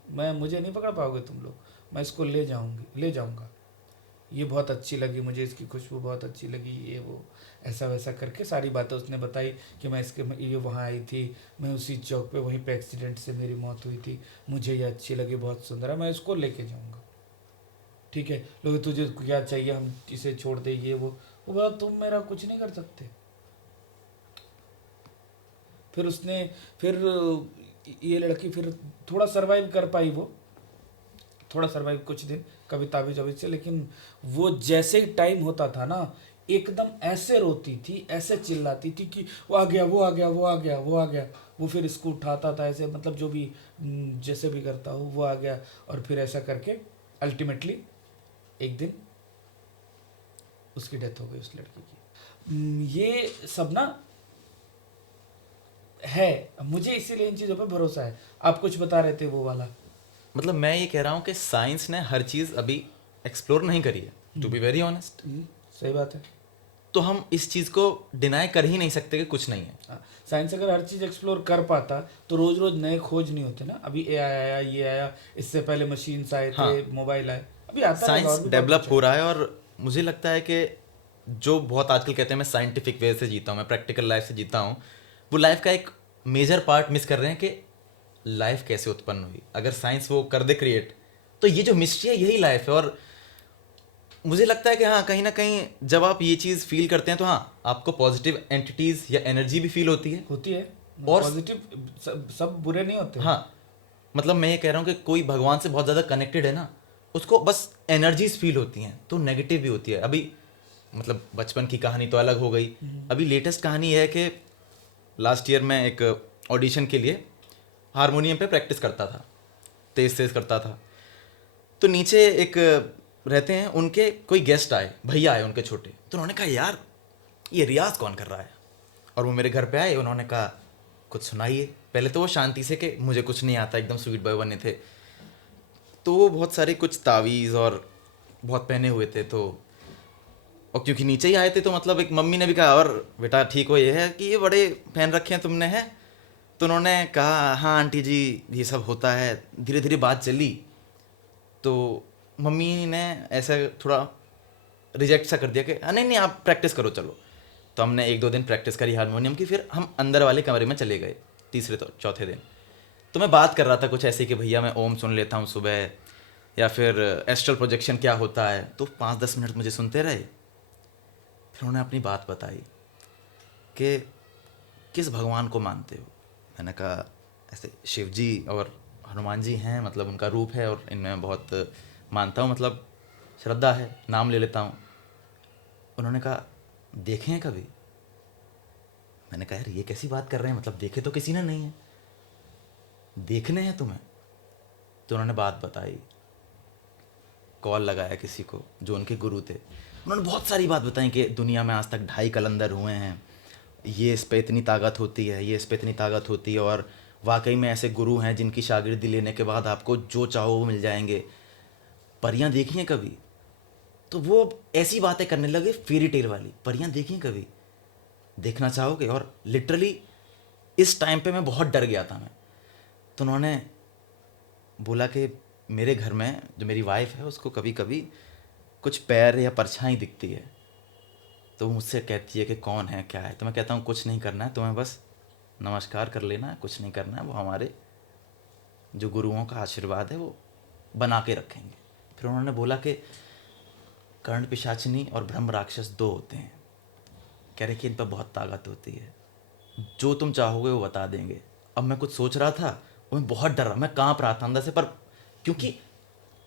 मुझे नहीं पकड़ पाओगे तुम लोग, मैं इसको ले जाऊंगा, ये बहुत अच्छी लगी मुझे, इसकी खुशबू बहुत अच्छी लगी, ये वो ऐसा वैसा करके सारी बातें उसने बताई कि ये वहाँ आई थी, मैं उसी चौक पे वहीं पे एक्सीडेंट से मेरी मौत हुई थी, मुझे ये अच्छी लगी, बहुत सुंदर है, मैं इसको लेके जाऊंगा। ठीक है, लोग तुझे क्या चाहिए, हम इसे छोड़ दे, ये वो बोला तुम मेरा कुछ नहीं कर सकते। फिर उसने फिर ये लड़की फिर थोड़ा सरवाइव कर पाई, वो थोड़ा सरवाइव कुछ दिन कभी ताबीज वाबीज से, लेकिन वो जैसे ही टाइम होता था ना, एकदम ऐसे रोती थी, ऐसे चिल्लाती थी कि वो आ गया, वो आ गया, वो आ गया, वो आ गया। वो फिर इसको उठाता था ऐसे, मतलब जो भी जैसे भी करता हो, वो आ गया। और फिर ऐसा करके अल्टीमेटली एक दिन उसकी डेथ हो गई, उस लड़की की। ये सब ना है, मुझे इसीलिए इन चीज़ों पे भरोसा है। आप कुछ बता रहे थे वो वाला। मतलब मैं ये कह रहा हूँ कि साइंस ने हर चीज़ अभी एक्सप्लोर नहीं करी है, टू बी वेरी ऑनेस्ट। सही बात है। तो हम इस चीज़ को डिनाई कर ही नहीं सकते कि कुछ नहीं है। साइंस अगर हर चीज़ एक्सप्लोर कर पाता तो रोज रोज नए खोज नहीं होते ना। अभी ए आया, ये आया, इससे पहले मशीन्स आए थे, हाँ, मोबाइल आए, अभी आता रहेगा साइंस और भी बहुत डेवलप कुछ हो है। रहा है। और मुझे लगता है कि जो बहुत आजकल कहते हैं मैं साइंटिफिक वे से जीता हूँ, मैं प्रैक्टिकल लाइफ से जीता हूँ, वो लाइफ का एक मेजर पार्ट मिस कर रहे हैं कि लाइफ कैसे उत्पन्न हुई। अगर साइंस वो कर दे क्रिएट, तो ये जो मिस्ट्री है यही लाइफ है। और मुझे लगता है कि हाँ, कहीं ना कहीं जब आप ये चीज़ फील करते हैं तो हाँ, आपको पॉजिटिव एंटिटीज या एनर्जी भी फील होती है। होती है। और पॉजिटिव सब बुरे नहीं होते। हाँ, मतलब मैं ये कह रहा हूँ कि कोई भगवान से बहुत ज़्यादा कनेक्टेड है ना, उसको बस एनर्जीज फील होती हैं, तो नेगेटिव भी होती है। अभी मतलब बचपन की कहानी तो अलग हो गई, अभी लेटेस्ट कहानी है कि लास्ट ईयर मैं एक ऑडिशन के लिए हारमोनियम पे प्रैक्टिस करता था, तेज तेज करता था। तो नीचे एक रहते हैं, उनके कोई गेस्ट आए, भैया आए उनके छोटे, तो उन्होंने कहा यार ये रियाज कौन कर रहा है। और वो मेरे घर पे आए, उन्होंने कहा कुछ सुनाइए। पहले तो वो शांति से कि मुझे कुछ नहीं आता, एकदम स्वीट बॉय बने थे। तो वो बहुत सारे कुछ तावीज़ और बहुत पहने हुए थे। तो और क्योंकि नीचे ही आए थे तो मतलब एक मम्मी ने भी कहा और बेटा ठीक हो, ये है कि ये बड़े पहन रखे हैं तुमने, है। तो उन्होंने कहा हाँ आंटी जी ये सब होता है। धीरे धीरे बात चली तो मम्मी ने ऐसा थोड़ा रिजेक्ट सा कर दिया कि नहीं नहीं आप प्रैक्टिस करो चलो। तो हमने एक दो दिन प्रैक्टिस करी हारमोनियम की, फिर हम अंदर वाले कमरे में चले गए तीसरे तो चौथे दिन। तो मैं बात कर रहा था कुछ ऐसे कि भैया मैं ओम सुन लेता हूँ सुबह, या फिर एस्ट्रल प्रोजेक्शन क्या होता है। तो 5-10 मिनट मुझे सुनते रहे, फिर उन्होंने अपनी बात बताई कि किस भगवान को मानते हो। मैंने कहा ऐसे शिव जी और हनुमान जी हैं, मतलब उनका रूप है और इनमें बहुत मानता हूँ, मतलब श्रद्धा है, नाम ले लेता हूँ। उन्होंने कहा देखे हैं कभी। मैंने कहा यार ये कैसी बात कर रहे हैं, मतलब देखे तो किसी ने नहीं है, देखने हैं तुम्हें। तो उन्होंने बात बताई, कॉल लगाया किसी को जो उनके गुरु थे, उन्होंने बहुत सारी बात बताई कि दुनिया में आज तक 2.5 कलंदर हुए हैं, ये इस पे इतनी ताकत होती है, ये इस पे इतनी ताकत होती है, और वाकई में ऐसे गुरु हैं जिनकी शागिर्दी लेने के बाद आपको जो चाहो वो मिल जाएंगे। परियां देखी हैं कभी। तो वो ऐसी बातें करने लगे फेरी टेल वाली, परियां देखी हैं कभी, देखना चाहोगे। और लिटरली इस टाइम पे मैं बहुत डर गया था मैं। तो उन्होंने बोला कि मेरे घर में जो मेरी वाइफ है उसको कभी कभी कुछ पैर या परछाई दिखती है, तो वो मुझसे कहती है कि कौन है क्या है। तो मैं कहता हूँ कुछ नहीं करना है, तुम्हें बस नमस्कार कर लेना है, कुछ नहीं करना है, वो हमारे जो गुरुओं का आशीर्वाद है वो बना के रखेंगे। फिर उन्होंने बोला कि कर्ण पिशाचिनी और ब्रह्म राक्षस 2 होते हैं, कह रहे कि इन पर बहुत ताकत होती है, जो तुम चाहोगे वो बता देंगे। अब मैं कुछ सोच रहा था और मैं बहुत डर रहा, मैं कांप रहा था अंदर से, पर क्योंकि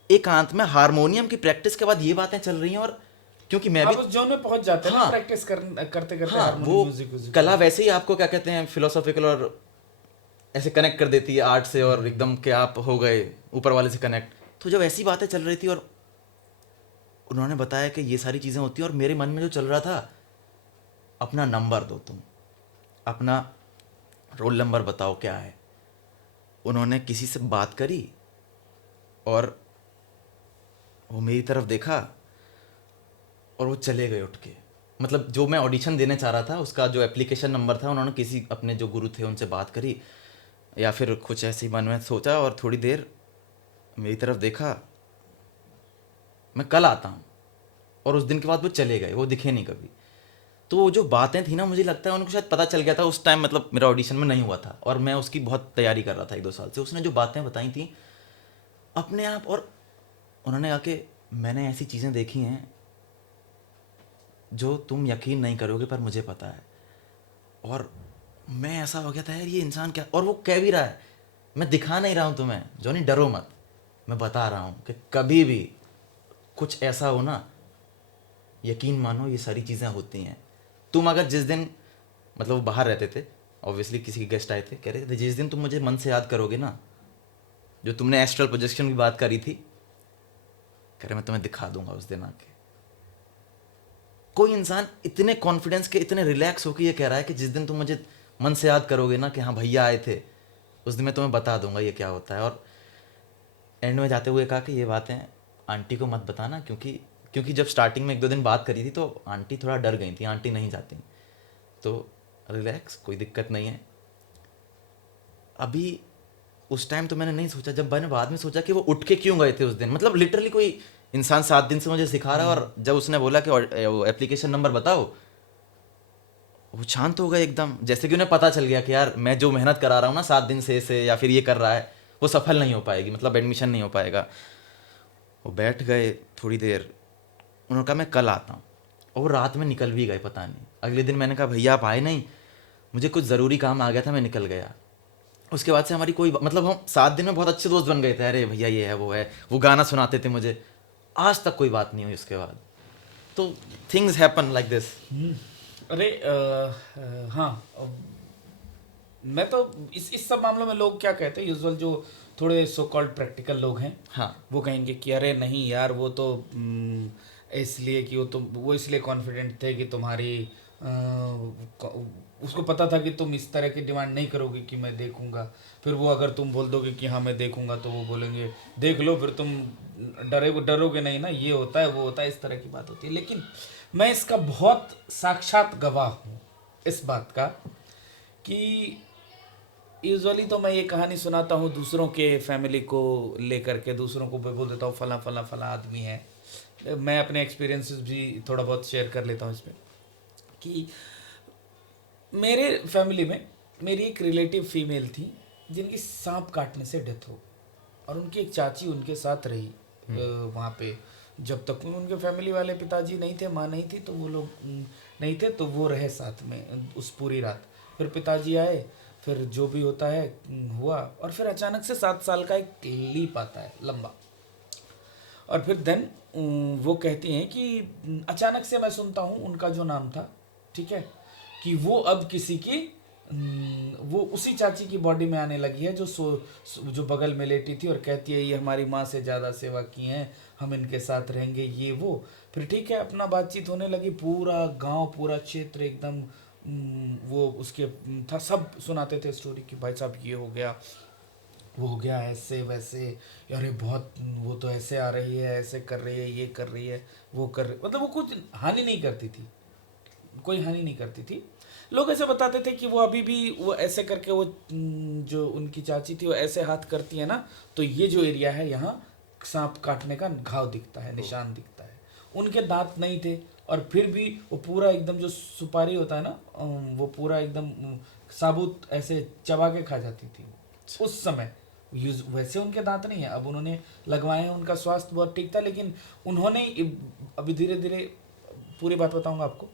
एकांत में हारमोनियम की प्रैक्टिस के बाद ये बातें चल रही हैं, और क्योंकि मैं भी आप उस जोन में पहुंच जाते हैं ना, हाँ प्रैक्टिस करते करते हाँ, हारमोनियम वो म्यूजिक कला वैसे ही आपको क्या कहते हैं फिलोसॉफिकल और ऐसे कनेक्ट कर देती है आर्ट से, और एकदम कि आप हो गए ऊपर वाले से कनेक्ट। तो जब ऐसी बातें चल रही थी और उन्होंने बताया कि ये सारी चीज़ें होती हैं, और मेरे मन में जो चल रहा था, अपना नंबर दो तुम, अपना रोल नंबर बताओ क्या है। उन्होंने किसी से बात करी और वो मेरी तरफ देखा और वो चले गए उठ के। मतलब जो मैं ऑडिशन देने चाह रहा था उसका जो एप्लीकेशन नंबर था, उन्होंने किसी अपने जो गुरु थे उनसे बात करी, या फिर कुछ ऐसे ही मन में सोचा, और थोड़ी देर मेरी तरफ देखा, मैं कल आता हूँ, और उस दिन के बाद वो चले गए, वो दिखे नहीं कभी। तो वो जो बातें थी ना, मुझे लगता है उनको शायद पता चल गया था उस टाइम, मतलब मेरा ऑडिशन में नहीं हुआ था और मैं उसकी बहुत तैयारी कर रहा था 1-2 साल से। उसने जो बातें बताई थी अपने आप, और उन्होंने कहा कि मैंने ऐसी चीज़ें देखी हैं जो तुम यकीन नहीं करोगे, पर मुझे पता है। और मैं ऐसा हो गया था यार, ये इंसान क्या, और वो कह भी रहा है, मैं दिखा नहीं रहा हूँ तुम्हें जॉनी, डरो मत, मैं बता रहा हूँ कि कभी भी कुछ ऐसा हो ना, यकीन मानो ये सारी चीज़ें होती हैं। तुम अगर जिस दिन, मतलब वो बाहर रहते थे, ऑब्वियसली किसी के गेस्ट आए थे, कह रहे थे जिस दिन तुम मुझे मन से याद करोगे ना, जो तुमने एस्ट्रल प्रोजेक्शन की बात करी थी, कह रहे मैं तुम्हें दिखा दूंगा उस दिन आके। कोई इंसान इतने कॉन्फिडेंस के, इतने रिलैक्स होकर ये कह रहा है कि जिस दिन तुम मुझे मन से याद करोगे ना कि हाँ भैया आए थे, उस दिन मैं तुम्हें बता दूंगा ये क्या होता है। और एंड में जाते हुए कहा कि ये बातें आंटी को मत बताना, क्योंकि क्योंकि जब स्टार्टिंग में 1-2 दिन बात करी थी तो आंटी थोड़ा डर गई थी, आंटी नहीं जाती। तो रिलैक्स, कोई दिक्कत नहीं है। अभी उस टाइम तो मैंने नहीं सोचा, जब मैंने बाद में सोचा कि वो उठ के क्यों गए थे उस दिन, मतलब लिटरली कोई इंसान 7 दिन से मुझे सिखा रहा है, और जब उसने बोला कि वो एप्लीकेशन नंबर बताओ, वो शांत हो गए एकदम, जैसे कि उन्हें पता चल गया कि यार मैं जो मेहनत करा रहा हूँ ना 7 दिन से या फिर ये कर रहा है, वो सफल नहीं हो पाएगी, मतलब एडमिशन नहीं हो पाएगा। वो बैठ गए थोड़ी देर, उन्होंने कहा मैं कल आता हूँ, और वो रात में निकल भी गए, पता नहीं। अगले दिन मैंने कहा भैया आप आए नहीं, मुझे कुछ ज़रूरी काम आ गया था, मैं निकल गया। उसके बाद से हमारी कोई, मतलब हम 7 दिन में बहुत अच्छे दोस्त बन गए थे, अरे भैया ये है, वो गाना सुनाते थे मुझे। आज तक कोई बात नहीं हुई उसके बाद। तो थिंग्स हैपन लाइक दिस। अरे हाँ, मैं तो इस सब मामलों में लोग क्या कहते हैं, यूजुअल जो थोड़े सो कॉल्ड प्रैक्टिकल लोग हैं, हाँ वो कहेंगे कि अरे नहीं यार, वो तो इसलिए कि वो इसलिए कॉन्फिडेंट थे कि तुम्हारी उसको पता था कि तुम इस तरह की डिमांड नहीं करोगे कि मैं देखूंगा। फिर वो अगर तुम बोल दोगे कि हाँ मैं देखूंगा, तो वो बोलेंगे देख लो, फिर तुम डरोगे नहीं ना, ये होता है वो होता है, इस तरह की बात होती है। लेकिन मैं इसका बहुत साक्षात गवाह हूँ इस बात का कि यूजुअली तो मैं ये कहानी सुनाता हूँ दूसरों के फैमिली को लेकर के, दूसरों को मैं बोल देता हूँ फला फला फला आदमी है। मैं अपने एक्सपीरियंसेस भी थोड़ा बहुत शेयर कर लेता हूँ इसमें कि मेरे फैमिली में मेरी एक रिलेटिव फीमेल थी जिनकी सांप काटने से डेथ हो गई, और उनकी एक चाची उनके साथ रही वहाँ पे जब तक उनके फैमिली वाले, पिताजी नहीं थे, माँ नहीं थी, तो वो लोग नहीं थे, तो वो रहे साथ में उस पूरी रात। फिर पिताजी आए, फिर जो भी होता है हुआ, और फिर अचानक से 7 साल का एक लीप आता है लंबा। और फिर देन वो कहती हैं कि अचानक से मैं सुनता हूँ उनका जो नाम था, ठीक है, कि वो अब किसी की वो उसी चाची की बॉडी में आने लगी है जो बगल में लेटी थी, और कहती है ये हमारी माँ से ज़्यादा सेवा की हैं, हम इनके साथ रहेंगे, ये वो। फिर ठीक है, अपना बातचीत होने लगी, पूरा गांव, पूरा क्षेत्र एकदम वो उसके था, सब सुनाते थे स्टोरी कि भाई साहब ये हो गया, वो हो गया, ऐसे वैसे, अरे बहुत, वो तो ऐसे आ रही है, ऐसे कर रही है, ये कर रही है, वो कर रही, मतलब वो कुछ हानि नहीं करती थी, कोई हानि नहीं करती थी। लोग ऐसे बताते थे कि वो अभी भी वो ऐसे करके, वो जो उनकी चाची थी वो ऐसे हाथ करती है ना, तो ये जो एरिया है यहाँ सांप काटने का घाव दिखता है, निशान दिखता है। उनके दांत नहीं थे, और फिर भी वो पूरा एकदम जो सुपारी होता है ना, वो पूरा एकदम साबुत ऐसे चबा के खा जाती थी उस समय। यूज वैसे उनके दांत नहीं है, अब उन्होंने लगवाए हैं, उनका स्वास्थ्य बहुत ठीक था, लेकिन उन्होंने अभी धीरे धीरे, पूरी बात बताऊंगा आपको।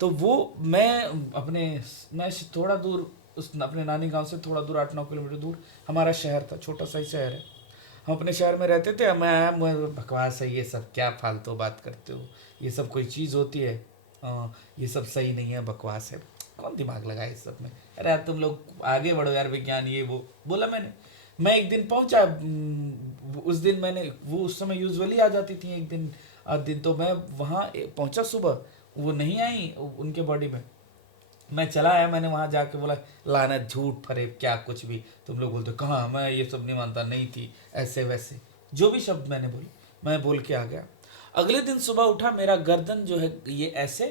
तो वो मैं थोड़ा दूर, उस अपने नानी गांव से थोड़ा दूर, 8-9 किलोमीटर दूर हमारा शहर था, छोटा सा ही शहर है। हम अपने शहर में रहते थे। मैं आया, बकवास है ये सब, क्या फालतू बात करते हो, ये सब कोई चीज़ होती है, ये सब सही नहीं है, बकवास है, कौन दिमाग लगाए इस सब में, अरे यार तुम लोग आगे बढ़ो यार, विज्ञान ये वो बोला मैंने। मैं एक दिन पहुंचा, उस दिन मैंने, वो उस समय यूजुअली आ जाती थी एक दिन आध दिन, तो मैं वहाँ पहुंचा सुबह, वो नहीं आई उनके बॉडी में। मैं चला आया, मैंने वहाँ जाके बोला लानत, झूठ फरेब क्या कुछ भी, तुम लोग बोलते कहाँ, मैं ये सब नहीं मानता, नहीं थी, ऐसे वैसे जो भी शब्द मैंने बोले, मैं बोल के आ गया। अगले दिन सुबह उठा, मेरा गर्दन जो है ये ऐसे,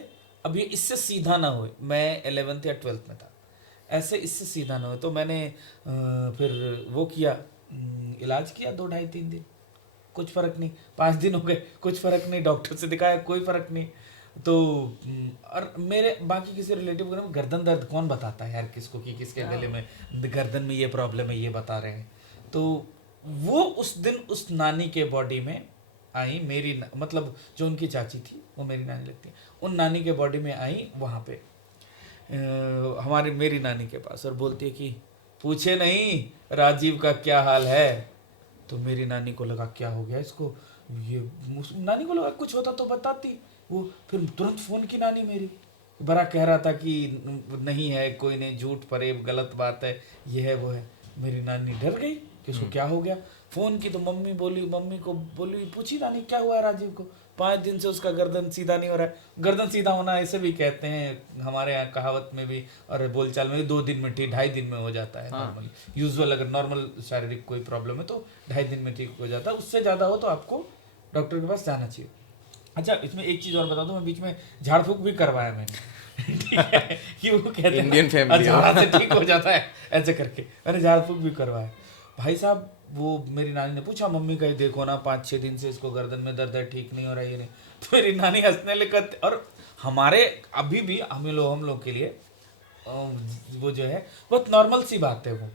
अब ये इससे सीधा ना हो, मैं 11th या 12th में था, ऐसे इससे सीधा ना हो, तो मैंने फिर वो किया, इलाज किया 2-2.5-3 दिन। कुछ फर्क नहीं, 5 दिन हो गए, कुछ फर्क नहीं, डॉक्टर से दिखाया, कोई फर्क नहीं। तो और मेरे बाकी किसी रिलेटिव को ना गर्दन दर्द कौन बताता है यार किसको कि किसके गले में गर्दन में ये प्रॉब्लम है, ये बता रहे हैं। तो वो उस दिन उस नानी के बॉडी में आई, मतलब जो उनकी चाची थी वो मेरी नानी लगती है, उन नानी के बॉडी में आई वहाँ पे हमारी मेरी नानी के पास, और बोलती है कि पूछे नहीं राजीव का क्या हाल है। तो मेरी नानी को लगा क्या हो गया इसको, ये नानी को लगा कुछ होता तो बताती। वो फिर तुरंत फ़ोन की नानी मेरी, बड़ा कह रहा था कि नहीं है, कोई नहीं, झूठ फरेब, गलत बात है, ये है वो है। मेरी नानी डर गई कि उसको क्या हो गया। फ़ोन की तो मम्मी को बोली, पूछी नानी क्या हुआ है राजीव को, 5 दिन से उसका गर्दन सीधा नहीं हो रहा है। गर्दन सीधा होना ऐसे भी कहते हैं हमारे यहाँ कहावत में भी और बोलचाल में भी, 2 दिन में ठीक, 2.5 दिन में हो जाता है नॉर्मली। यूजुअल अगर नॉर्मल शारीरिक कोई प्रॉब्लम है तो 2.5 दिन में ठीक हो जाता है, उससे ज़्यादा हो तो आपको डॉक्टर के पास जाना चाहिए। अच्छा, इसमें एक चीज़ और बता दूं, मैं बीच में झाड़ फूक भी करवाया मैंने ठीक है, कि वो कहते हैं इंडियन फैमिली झाड़ा से ठीक हो जाता है ऐसे करके, मैंने झाड़ फूक भी करवाया। भाई साहब वो मेरी नानी ने पूछा मम्मी कहीं देखो ना, 5-6 दिन से इसको गर्दन में दर्द है, ठीक नहीं हो रहा है, ये नहीं। तो मेरी नानी हंसने लगी। और हमारे अभी भी हम लोग के लिए वो जो है बहुत नॉर्मल सी बात है,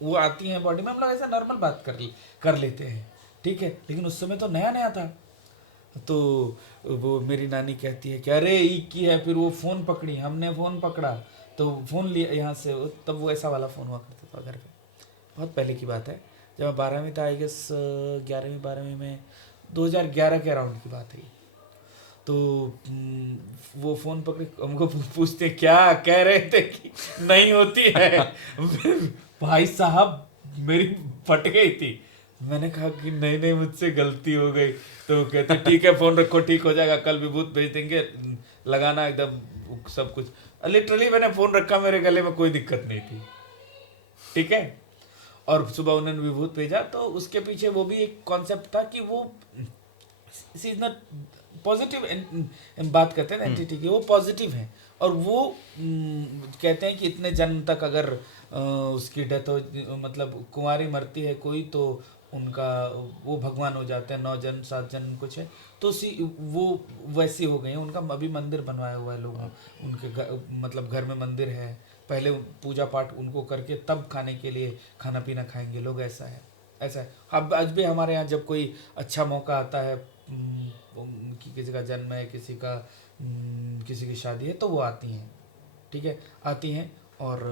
वो आती है बॉडी में, हम लोग ऐसा नॉर्मल बात कर लेते हैं, ठीक है। लेकिन उस समय तो नया नया था। तो वो मेरी नानी कहती है कि अरे ई की है, फिर वो फ़ोन पकड़ी, हमने फ़ोन पकड़ा तो फ़ोन लिया यहाँ से, तब वो ऐसा वाला फ़ोन हुआ करता था घर पे, बहुत पहले की बात है, जब मैं 12वीं था, आई गेस 11वीं में 2011 के अराउंड की बात है। तो वो फ़ोन पकड़े, हमको पूछते क्या कह रहे थे कि नहीं होती है भाई साहब मेरी फट गई थी। मैंने कहा कि नहीं नहीं मुझसे गलती हो गई। तो कहते ठीक है फ़ोन रखो, ठीक हो जाएगा, कल विभूत भेज देंगे, लगाना एकदम सब कुछ। लिटरली मैंने फ़ोन रखा, मेरे गले में कोई दिक्कत नहीं थी, ठीक है। और सुबह उन्होंने विभूत भेजा, तो उसके पीछे वो भी एक कॉन्सेप्ट था कि वो सीजनल पॉजिटिव बात करते हैं एंटिटी की, वो पॉजिटिव है। और वो कहते हैं कि इतने जन्म तक अगर उसकी डेथ हो, मतलब कुंवारी मरती है कोई, तो उनका वो भगवान हो जाते हैं, 9 जन्म 7 जन्म कुछ है, तो वो वैसी हो गई है। उनका अभी मंदिर बनवाया हुआ है लोगों, उनके मतलब घर में मंदिर है, पहले पूजा पाठ उनको करके तब खाने के लिए खाना पीना खाएंगे लोग, ऐसा है। अब आज भी हमारे यहाँ जब कोई अच्छा मौका आता है कि किसी का जन्म है, किसी की शादी है, तो वो आती हैं, ठीक है, आती हैं। और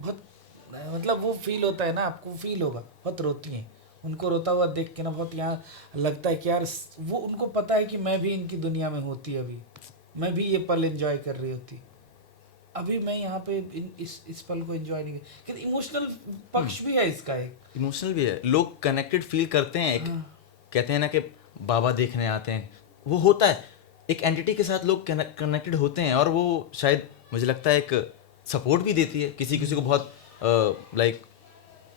बहुत मतलब वो फील होता है ना, आपको फील होगा, बहुत रोती हैं। उनको रोता हुआ देख के ना बहुत यहाँ लगता है कि यार वो उनको पता है कि मैं भी इनकी दुनिया में होती, अभी मैं भी ये पल एंजॉय कर रही होती, अभी मैं यहाँ पे इस पल को एंजॉय नहीं कर। इमोशनल पक्ष भी है इसका, एक इमोशनल भी है, लोग कनेक्टेड फील करते हैं। एक कहते हैं ना कि बाबा देखने आते हैं, वो होता है, एक एंटिटी के साथ लोग कनेक्टेड होते हैं, और वो शायद मुझे लगता है एक सपोर्ट भी देती है। किसी किसी को बहुत लाइक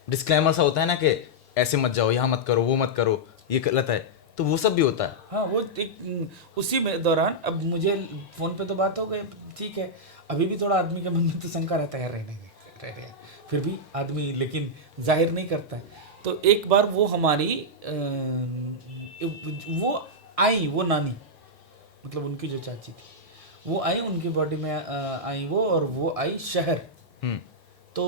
डिस्क्लेमर सा होता है ना कि ऐसे मत जाओ, यहाँ मत करो, वो मत करो, ये गलत है, तो वो सब भी होता है। हाँ, वो एक उसी में दौरान, अब मुझे फ़ोन पे तो बात हो गई, ठीक है, अभी भी थोड़ा आदमी के मन में तो शंका रहता है यार, रह रहे फिर भी आदमी लेकिन जाहिर नहीं करता है। तो एक बार वो हमारी वो आई, वो नानी मतलब उनकी जो चाची थी, वो आई, उनकी बॉडी में आई वो, और वो आई शहर। तो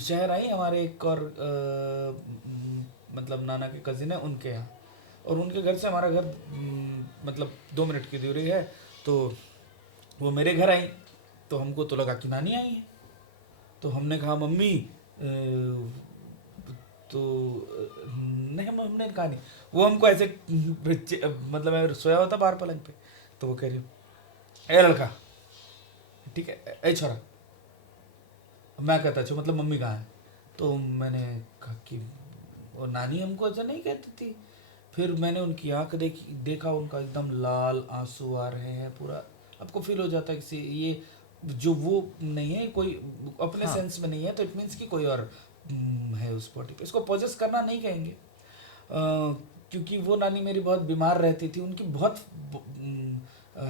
शहर आई हमारे एक और मतलब नाना के कज़िन है उनके यहाँ, और उनके घर से हमारा घर मतलब 2 मिनट की दूरी है। तो वो मेरे घर आई, तो हमको तो लगा कि नानी आई है, तो हमने कहा मम्मी तो नहीं, हमने कहा नहीं, वो हमको ऐसे मतलब मैं सोया हुआ था बाहर पलंग पे, तो वो कह रही ए लड़का, ठीक है, ए छोरा, मैं कहता अच्छा मतलब मम्मी कहाँ है। तो मैंने कहा कि वो नानी हमको ऐसा नहीं कहती थी। फिर मैंने उनकी आंख देखा, उनका एकदम लाल आंसू आ रहे हैं, पूरा आपको फील हो जाता है कि ये जो वो नहीं है, कोई अपने सेंस में नहीं है, तो इट मीन्स कि कोई और है उस बॉडी पे। इसको पोजेस करना नहीं कहेंगे, क्योंकि वो नानी मेरी बहुत बीमार रहती थी, उनकी बहुत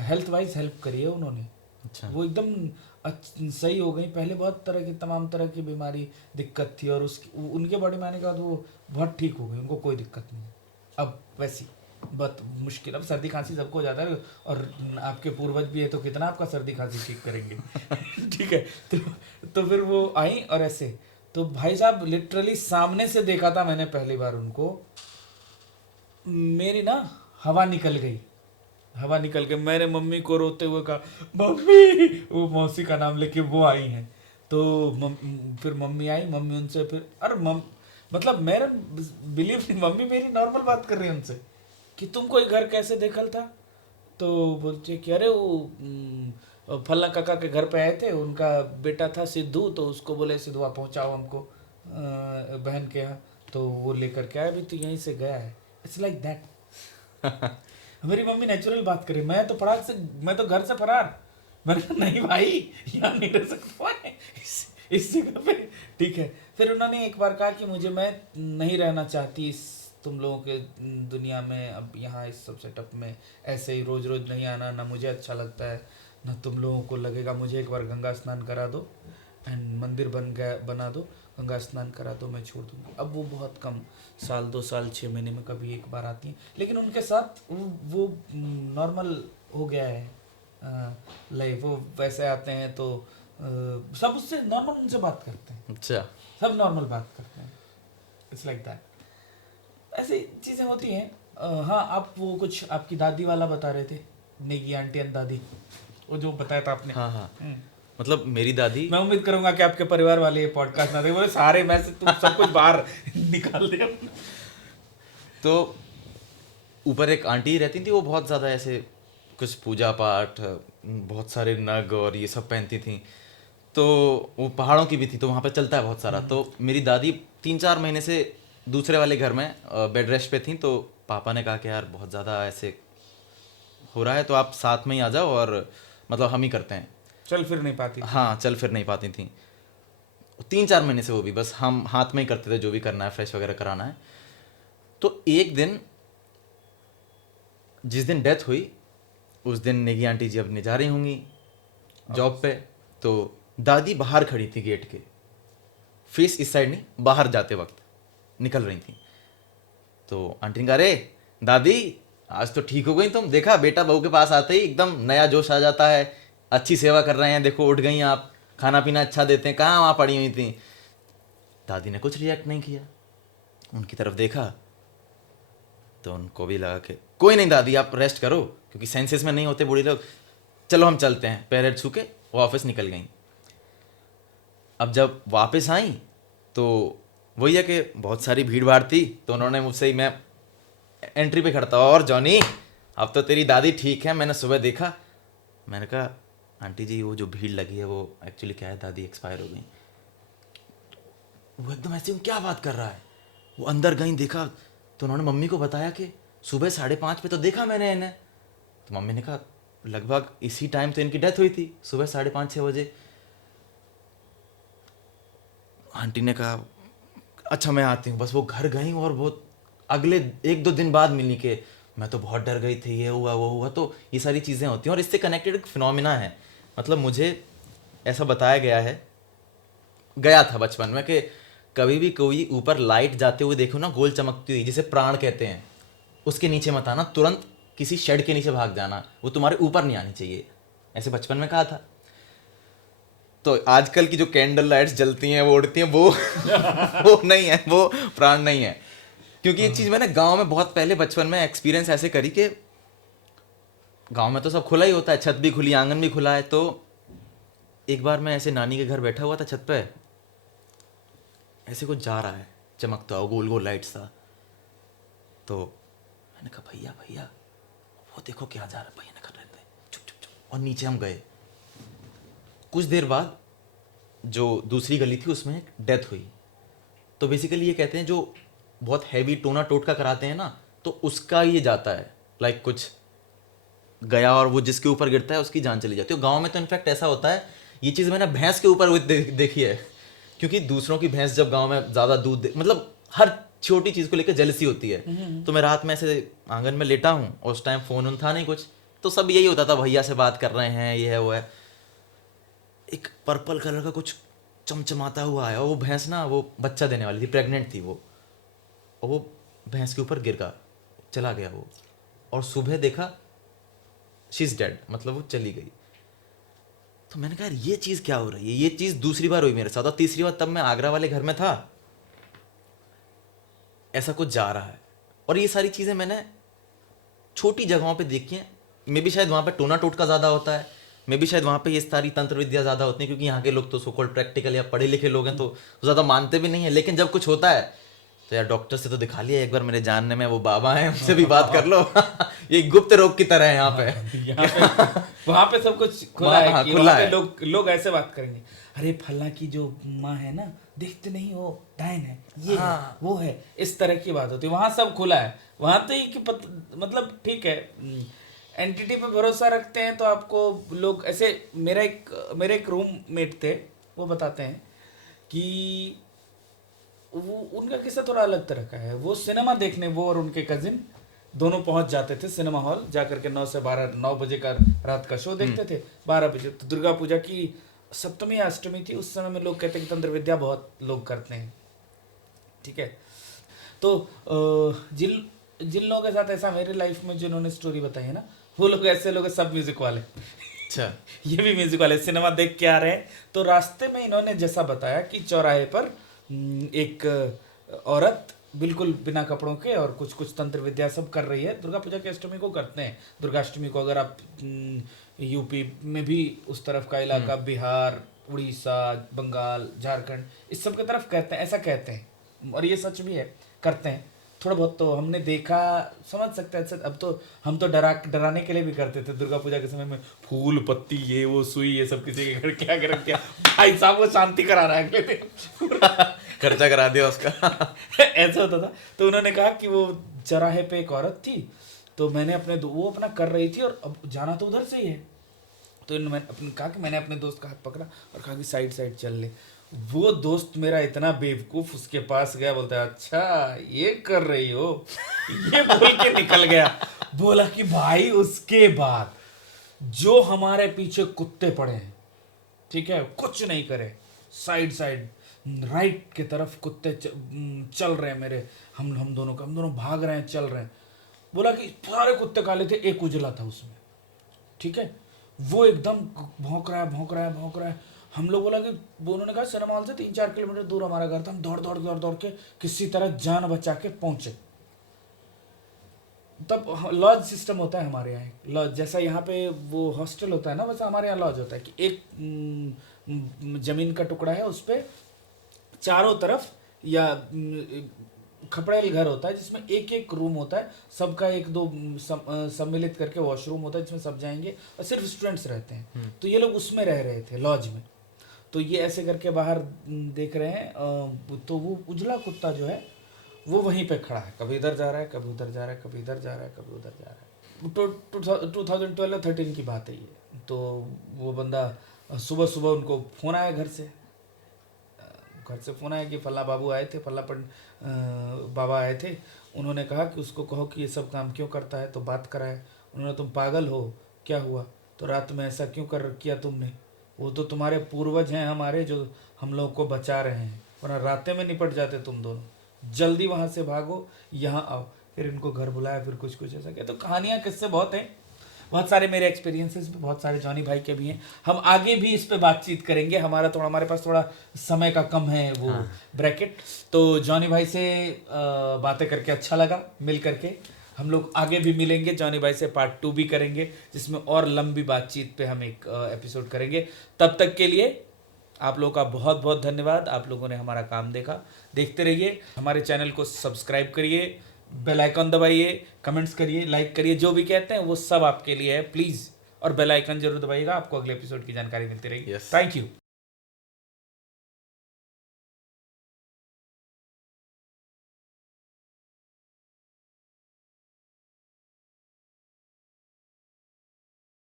हेल्थ वाइज हेल्प करी है उन्होंने। अच्छा। वो एकदम सही हो गई। पहले बहुत तरह की तमाम तरह की बीमारी दिक्कत थी, और उनके बॉडी में आने के बाद वो बहुत ठीक हो गई, उनको कोई दिक्कत नहीं। अब वैसी बहुत मुश्किल, अब सर्दी खांसी सबको हो जाता है, और आपके पूर्वज भी है तो कितना आपका सर्दी खांसी ठीक करेंगे। ठीक है, तो फिर वो आई और ऐसे, तो भाई साहब लिटरली सामने से देखा था मैंने पहली बार उनको, मेरी ना हवा निकल गई, हवा निकल के मैंने मम्मी को रोते हुए कहा मम्मी, वो मौसी का नाम लेके वो आई हैं। तो फिर मम्मी आई, मम्मी उनसे फिर अरे मतलब मेरा बिलीव नहीं, मम्मी मेरी नॉर्मल बात कर रही है उनसे कि तुम कोई घर कैसे देखल था, तो बोलते कि अरे वो फल्ला काका के घर पे आए थे, उनका बेटा था सिद्धू, तो उसको बोले सिद्धुआ पहुंचाओ हमको बहन के यहाँ, तो वो लेकर के आया, अभी तो यहीं से गया है। It's like that. मेरी मम्मी नेचुरल बात करे, मैं तो घर से फरार। मैंने कहा नहीं भाई, यहाँ नहीं रह सकता मैं इस जगह पे। ठीक है, फिर उन्होंने एक बार कहा कि मुझे, मैं नहीं रहना चाहती इस तुम लोगों के दुनिया में, अब यहाँ इस सब सेटअप में ऐसे ही रोज रोज नहीं आना, ना मुझे अच्छा लगता है ना तुम लोगों को लगेगा। मुझे एक बार गंगा स्नान करा दो एंड मंदिर बना दो, गंगा स्नान करा दो, मैं छोड़ दूंगी। अब वो बहुत कम, साल 2 साल 6 महीने में कभी एक बार आती हैं, लेकिन उनके साथ वो नॉर्मल हो गया है लाइफ। वो वैसे आते हैं तो सब उससे नॉर्मल उनसे बात करते हैं, अच्छा। सब नॉर्मल बात करते हैं। इट्स लाइक दैट, ऐसी चीज़ें होती हैं। हाँ, आप वो कुछ आपकी दादी वाला बता रहे थे, नेगी आंटी एंड दादी, वो जो बताया था आपने। हाँ हाँ, मतलब मेरी दादी, मैं उम्मीद करूंगा कि आपके परिवार वाले ये पॉडकास्ट ना देखें, बोले सारे मैं से तुम सब कुछ बाहर निकाल दे। तो ऊपर एक आंटी रहती थी, वो बहुत ज़्यादा ऐसे कुछ पूजा पाठ, बहुत सारे नग और ये सब पहनती थी। तो वो पहाड़ों की भी थी, तो वहाँ पे चलता है बहुत सारा। तो मेरी दादी 3-4 महीने से दूसरे वाले घर में बेड रेस्ट पे थी। तो पापा ने कहा कि यार बहुत ज़्यादा ऐसे हो रहा है, तो आप साथ में ही आ जाओ, और मतलब हम ही करते हैं। चल फिर नहीं पाती। हाँ, चल फिर नहीं पाती थी 3-4 महीने से, वो भी बस हम हाथ में ही करते थे, जो भी करना है, फ्रेश वगैरह कराना है। तो एक दिन, जिस दिन डेथ हुई, उस दिन नेगी आंटी जी अपने जा रही होंगी जॉब पे। तो दादी बाहर खड़ी थी गेट के, फेस इस साइड नहीं, बाहर जाते वक्त निकल रही थी। तो आंटी ने कहा, अरे दादी आज तो ठीक हो गई तुम, देखा बेटा बहू के पास आते ही एकदम नया जोश आ जाता है, अच्छी सेवा कर रहे हैं, देखो उठ गई आप, खाना पीना अच्छा देते हैं, कहाँ वहाँ पड़ी हुई थी। दादी ने कुछ रिएक्ट नहीं किया, उनकी तरफ देखा, तो उनको भी लगा कि कोई नहीं दादी आप रेस्ट करो, क्योंकि सेंसेस में नहीं होते बूढ़े लोग, चलो हम चलते हैं। पैर छू के वो ऑफिस निकल गई। अब जब वापस आई तो वही है कि बहुत सारी भीड़ भाड़ थी, तो उन्होंने मुझसे ही, मैं एंट्री पे खड़ा था, और जॉनी अब तो तेरी दादी ठीक है, मैंने सुबह देखा। मैंने कहा आंटी जी वो जो भीड़ लगी है वो एक्चुअली क्या है, दादी एक्सपायर हो गई। वो एकदम ऐसे क्या बात कर रहा है, वो अंदर गई, देखा तो उन्होंने मम्मी को बताया कि सुबह 5:30 पे तो देखा मैंने इन्हें। तो मम्मी ने कहा लगभग इसी टाइम तो इनकी डेथ हुई थी, सुबह 5:30-6 बजे। आंटी ने कहा अच्छा मैं आती हूँ। बस वो घर गई, और वो अगले 1-2 दिन बाद मिली कि मैं तो बहुत डर गई थी, ये हुआ वो हुआ। तो ये सारी चीज़ें होती हैं, और इससे कनेक्टेड एक फिनोमिना है। मतलब मुझे ऐसा बताया गया था बचपन में कि कभी भी कोई ऊपर लाइट जाते हुए देखो ना, गोल चमकती हुई, जिसे प्राण कहते हैं, उसके नीचे मत आना, तुरंत किसी शेड के नीचे भाग जाना, वो तुम्हारे ऊपर नहीं आनी चाहिए, ऐसे बचपन में कहा था। तो आजकल की जो कैंडल लाइट्स जलती हैं, वो उड़ती हैं, वो वो नहीं है, वो प्राण नहीं है। क्योंकि ये चीज़ मैंने गांव में बहुत पहले बचपन में एक्सपीरियंस ऐसे करी कि गांव में तो सब खुला ही होता है, छत भी खुली, आंगन भी खुला है। तो एक बार मैं ऐसे नानी के घर बैठा हुआ था छत पे, ऐसे कुछ जा रहा है चमकता हो, गोल गोल लाइट सा। तो मैंने कहा भैया भैया वो देखो क्या जा रहा है। भैया ने कहा रहते चुप चुप चुप, और नीचे हम गए। कुछ देर बाद जो दूसरी गली थी उसमें एक डेथ हुई। तो बेसिकली ये कहते हैं जो बहुत हैवी टोना टोटका कराते हैं ना, तो उसका ये जाता है, लाइक कुछ गया और वो जिसके ऊपर गिरता है उसकी जान चली जाती है। गांव में तो इनफैक्ट ऐसा होता है, ये चीज़ मैंने भैंस के ऊपर देखी है, क्योंकि दूसरों की भैंस जब गांव में ज़्यादा दूध मतलब हर छोटी चीज़ को लेकर जेलसी होती है। तो मैं रात में ऐसे आंगन में लेटा हूँ, और उस टाइम फ़ोन उन था नहीं कुछ, तो सब यही होता था, भैया से बात कर रहे हैं, ये है वो है। एक पर्पल कलर का कुछ चमचमाता हुआ आया, और वो भैंस ना, वो बच्चा देने वाली थी, प्रेग्नेंट थी वो, और वो भैंस के ऊपर गिर गया। चला गया वो, और सुबह देखा शी इज डेड, मतलब वो चली गई। तो मैंने कहा यार ये चीज़ क्या हो रही है, ये चीज़ दूसरी बार हुई मेरे साथ, और तीसरी बार तब मैं आगरा वाले घर में था, ऐसा कुछ जा रहा है। और ये सारी चीज़ें मैंने छोटी जगहों पे देखी हैं। मे भी शायद वहाँ पे टोना टोटका ज़्यादा होता है, मे भी शायद वहाँ पे ये सारी तंत्र विद्या ज़्यादा होती है, क्योंकि यहाँ के लोग तो सो कॉल्ड प्रैक्टिकल या पढ़े लिखे लोग हैं, तो ज़्यादा मानते भी नहीं है। लेकिन जब कुछ होता है तो यार डॉक्टर से तो दिखा लिया एक बार, मेरे जानने में वो बाबा हैं, उनसे भी बात कर लो। ये गुप्त रोग की तरह है यहाँ पे। यहाँ पे वहाँ पे सब कुछ खुला वहाँ- है हाँ, कि खुला वहाँ पे है। लोग ऐसे बात करेंगे, अरे फल्ला की जो माँ है ना, देखते नहीं हो, डायन है, ये है, वो है, इस तरह की बात होती है। वहाँ सब खुला है, वहाँ तो ये कि मतलब ठीक है, एंटिटी पे भरोसा रखते हैं तो आपको लोग ऐसे। मेरे एक रूममेट थे, वो बताते हैं कि वो उनका किस्सा थोड़ा अलग तरह का है। वो सिनेमा देखने, वो और उनके कजिन दोनों पहुंच जाते थे सिनेमा हॉल, जाकर के 9 से 12, 9 बजे का रात का शो देखते थे, 12 बजे। तो दुर्गा पूजा की सप्तमी या अष्टमी थी, उस समय में लोग कहते हैं कि तंत्र विद्या बहुत लोग करते हैं, ठीक है। तो जिन जिन लोगों के साथ ऐसा मेरे लाइफ में जिन्होंने स्टोरी बताई है ना, वो लोग ऐसे लोग हैं, सब म्यूजिक वाले। अच्छा। ये भी म्यूजिक वाले सिनेमा देख के आ रहे हैं, तो रास्ते में इन्होंने जैसा बताया कि चौराहे पर एक औरत बिल्कुल बिना कपड़ों के और कुछ कुछ तंत्र विद्या सब कर रही है। दुर्गा पूजा की अष्टमी को करते हैं, दुर्गाष्टमी को। अगर आप यूपी में भी उस तरफ का इलाका, बिहार, उड़ीसा, बंगाल, झारखंड, इस सब की तरफ कहते हैं, ऐसा कहते हैं, और ये सच भी है, करते हैं। थोड़ा बहुत तो हमने देखा, समझ सकते हैं। अब तो हम तो डराने के लिए भी करते थे दुर्गा पूजा के समय में, फूल पत्ती ये वो सुई ये सब किसी के घर क्या कर क्या, भाई साहब वो शांति करा रहा है अगले दिन। खर्चा करा दिया उसका। ऐसा होता था। तो उन्होंने कहा कि वो चौराहे पे एक औरत थी, तो मैंने वो अपना कर रही थी, और अब जाना तो उधर से ही है। तो मैंने कहा कि मैंने अपने दोस्त का हाथ पकड़ा और कहा कि साइड साइड चल ले। वो दोस्त मेरा इतना बेवकूफ उसके पास गया, बोलता है अच्छा ये कर रही हो, ये बोल के निकल गया। बोला कि भाई उसके बाद जो हमारे पीछे कुत्ते पड़े हैं, ठीक है, कुछ नहीं करे, साइड साइड राइट की तरफ कुत्ते चल रहे हैं मेरे, हम दोनों भाग रहे हैं, चल रहे हैं। बोला कि सारे कुत्ते काले थे, एक उजला था उसमें, ठीक है। वो एकदम भौंक रहा है। हम लोग बोला कि उन्होंने कहा सिनेमा हॉल से 3-4 किलोमीटर दूर हमारा घर था, हम दौड़ के किसी तरह जान बचा के पहुंचे। तब लॉज सिस्टम होता है हमारे यहाँ, लॉज जैसा यहाँ पे वो हॉस्टल होता है ना, वैसा हमारे यहाँ लॉज होता है कि एक जमीन का टुकड़ा है, उस पर चारों तरफ या खपड़ेल घर होता है, जिसमें एक एक रूम होता है, सबका 1-2 सम्मिलित करके वॉशरूम होता है, जिसमें सब जाएंगे, और सिर्फ स्टूडेंट्स रहते हैं। तो ये लोग उसमें रह रहे थे, लॉज में। तो ये ऐसे करके बाहर देख रहे हैं, तो वो उजला कुत्ता जो है वो वहीं पे खड़ा है, कभी इधर जा रहा है, कभी उधर जा रहा है, कभी इधर जा रहा है, कभी उधर जा रहा है। 2012-13 की बात है ये। तो वो बंदा सुबह सुबह उनको फ़ोन आया घर से फ़ोन आया कि फला बाबू आए थे, फला बाबा आए थे। उन्होंने कहा कि उसको कहो कि ये सब काम क्यों करता है, तो बात कराए। उन्होंने, तुम पागल हो, क्या हुआ, तो रात में ऐसा क्यों किया तुमने, वो तो तुम्हारे पूर्वज हैं हमारे, जो हम लोग को बचा रहे हैं, वरना रातें में निपट जाते तुम दोनों, जल्दी वहाँ से भागो, यहाँ आओ। फिर इनको घर बुलाया, फिर कुछ कुछ ऐसा किया। तो कहानियाँ किस्से बहुत हैं, बहुत सारे मेरे एक्सपीरियंसेस भी, बहुत सारे जॉनी भाई के भी हैं। हम आगे भी इस पे बातचीत करेंगे, हमारे पास थोड़ा समय का कम है वो ब्रैकेट। तो जॉनी भाई से बातें करके अच्छा लगा, मिल करके। हम लोग आगे भी मिलेंगे, जॉनी भाई से पार्ट 2 भी करेंगे, जिसमें और लंबी बातचीत पे हम एक एपिसोड करेंगे। तब तक के लिए आप लोगों का बहुत बहुत धन्यवाद। आप लोगों ने हमारा काम देखते रहिए, हमारे चैनल को सब्सक्राइब करिए, बेल आइकन दबाइए, कमेंट्स करिए, लाइक करिए, जो भी कहते हैं वो सब आपके लिए है, प्लीज़। और बेल आइकन जरूर दबाइएगा, आपको अगले एपिसोड की जानकारी मिलती रहेगी। Yes. Thank you.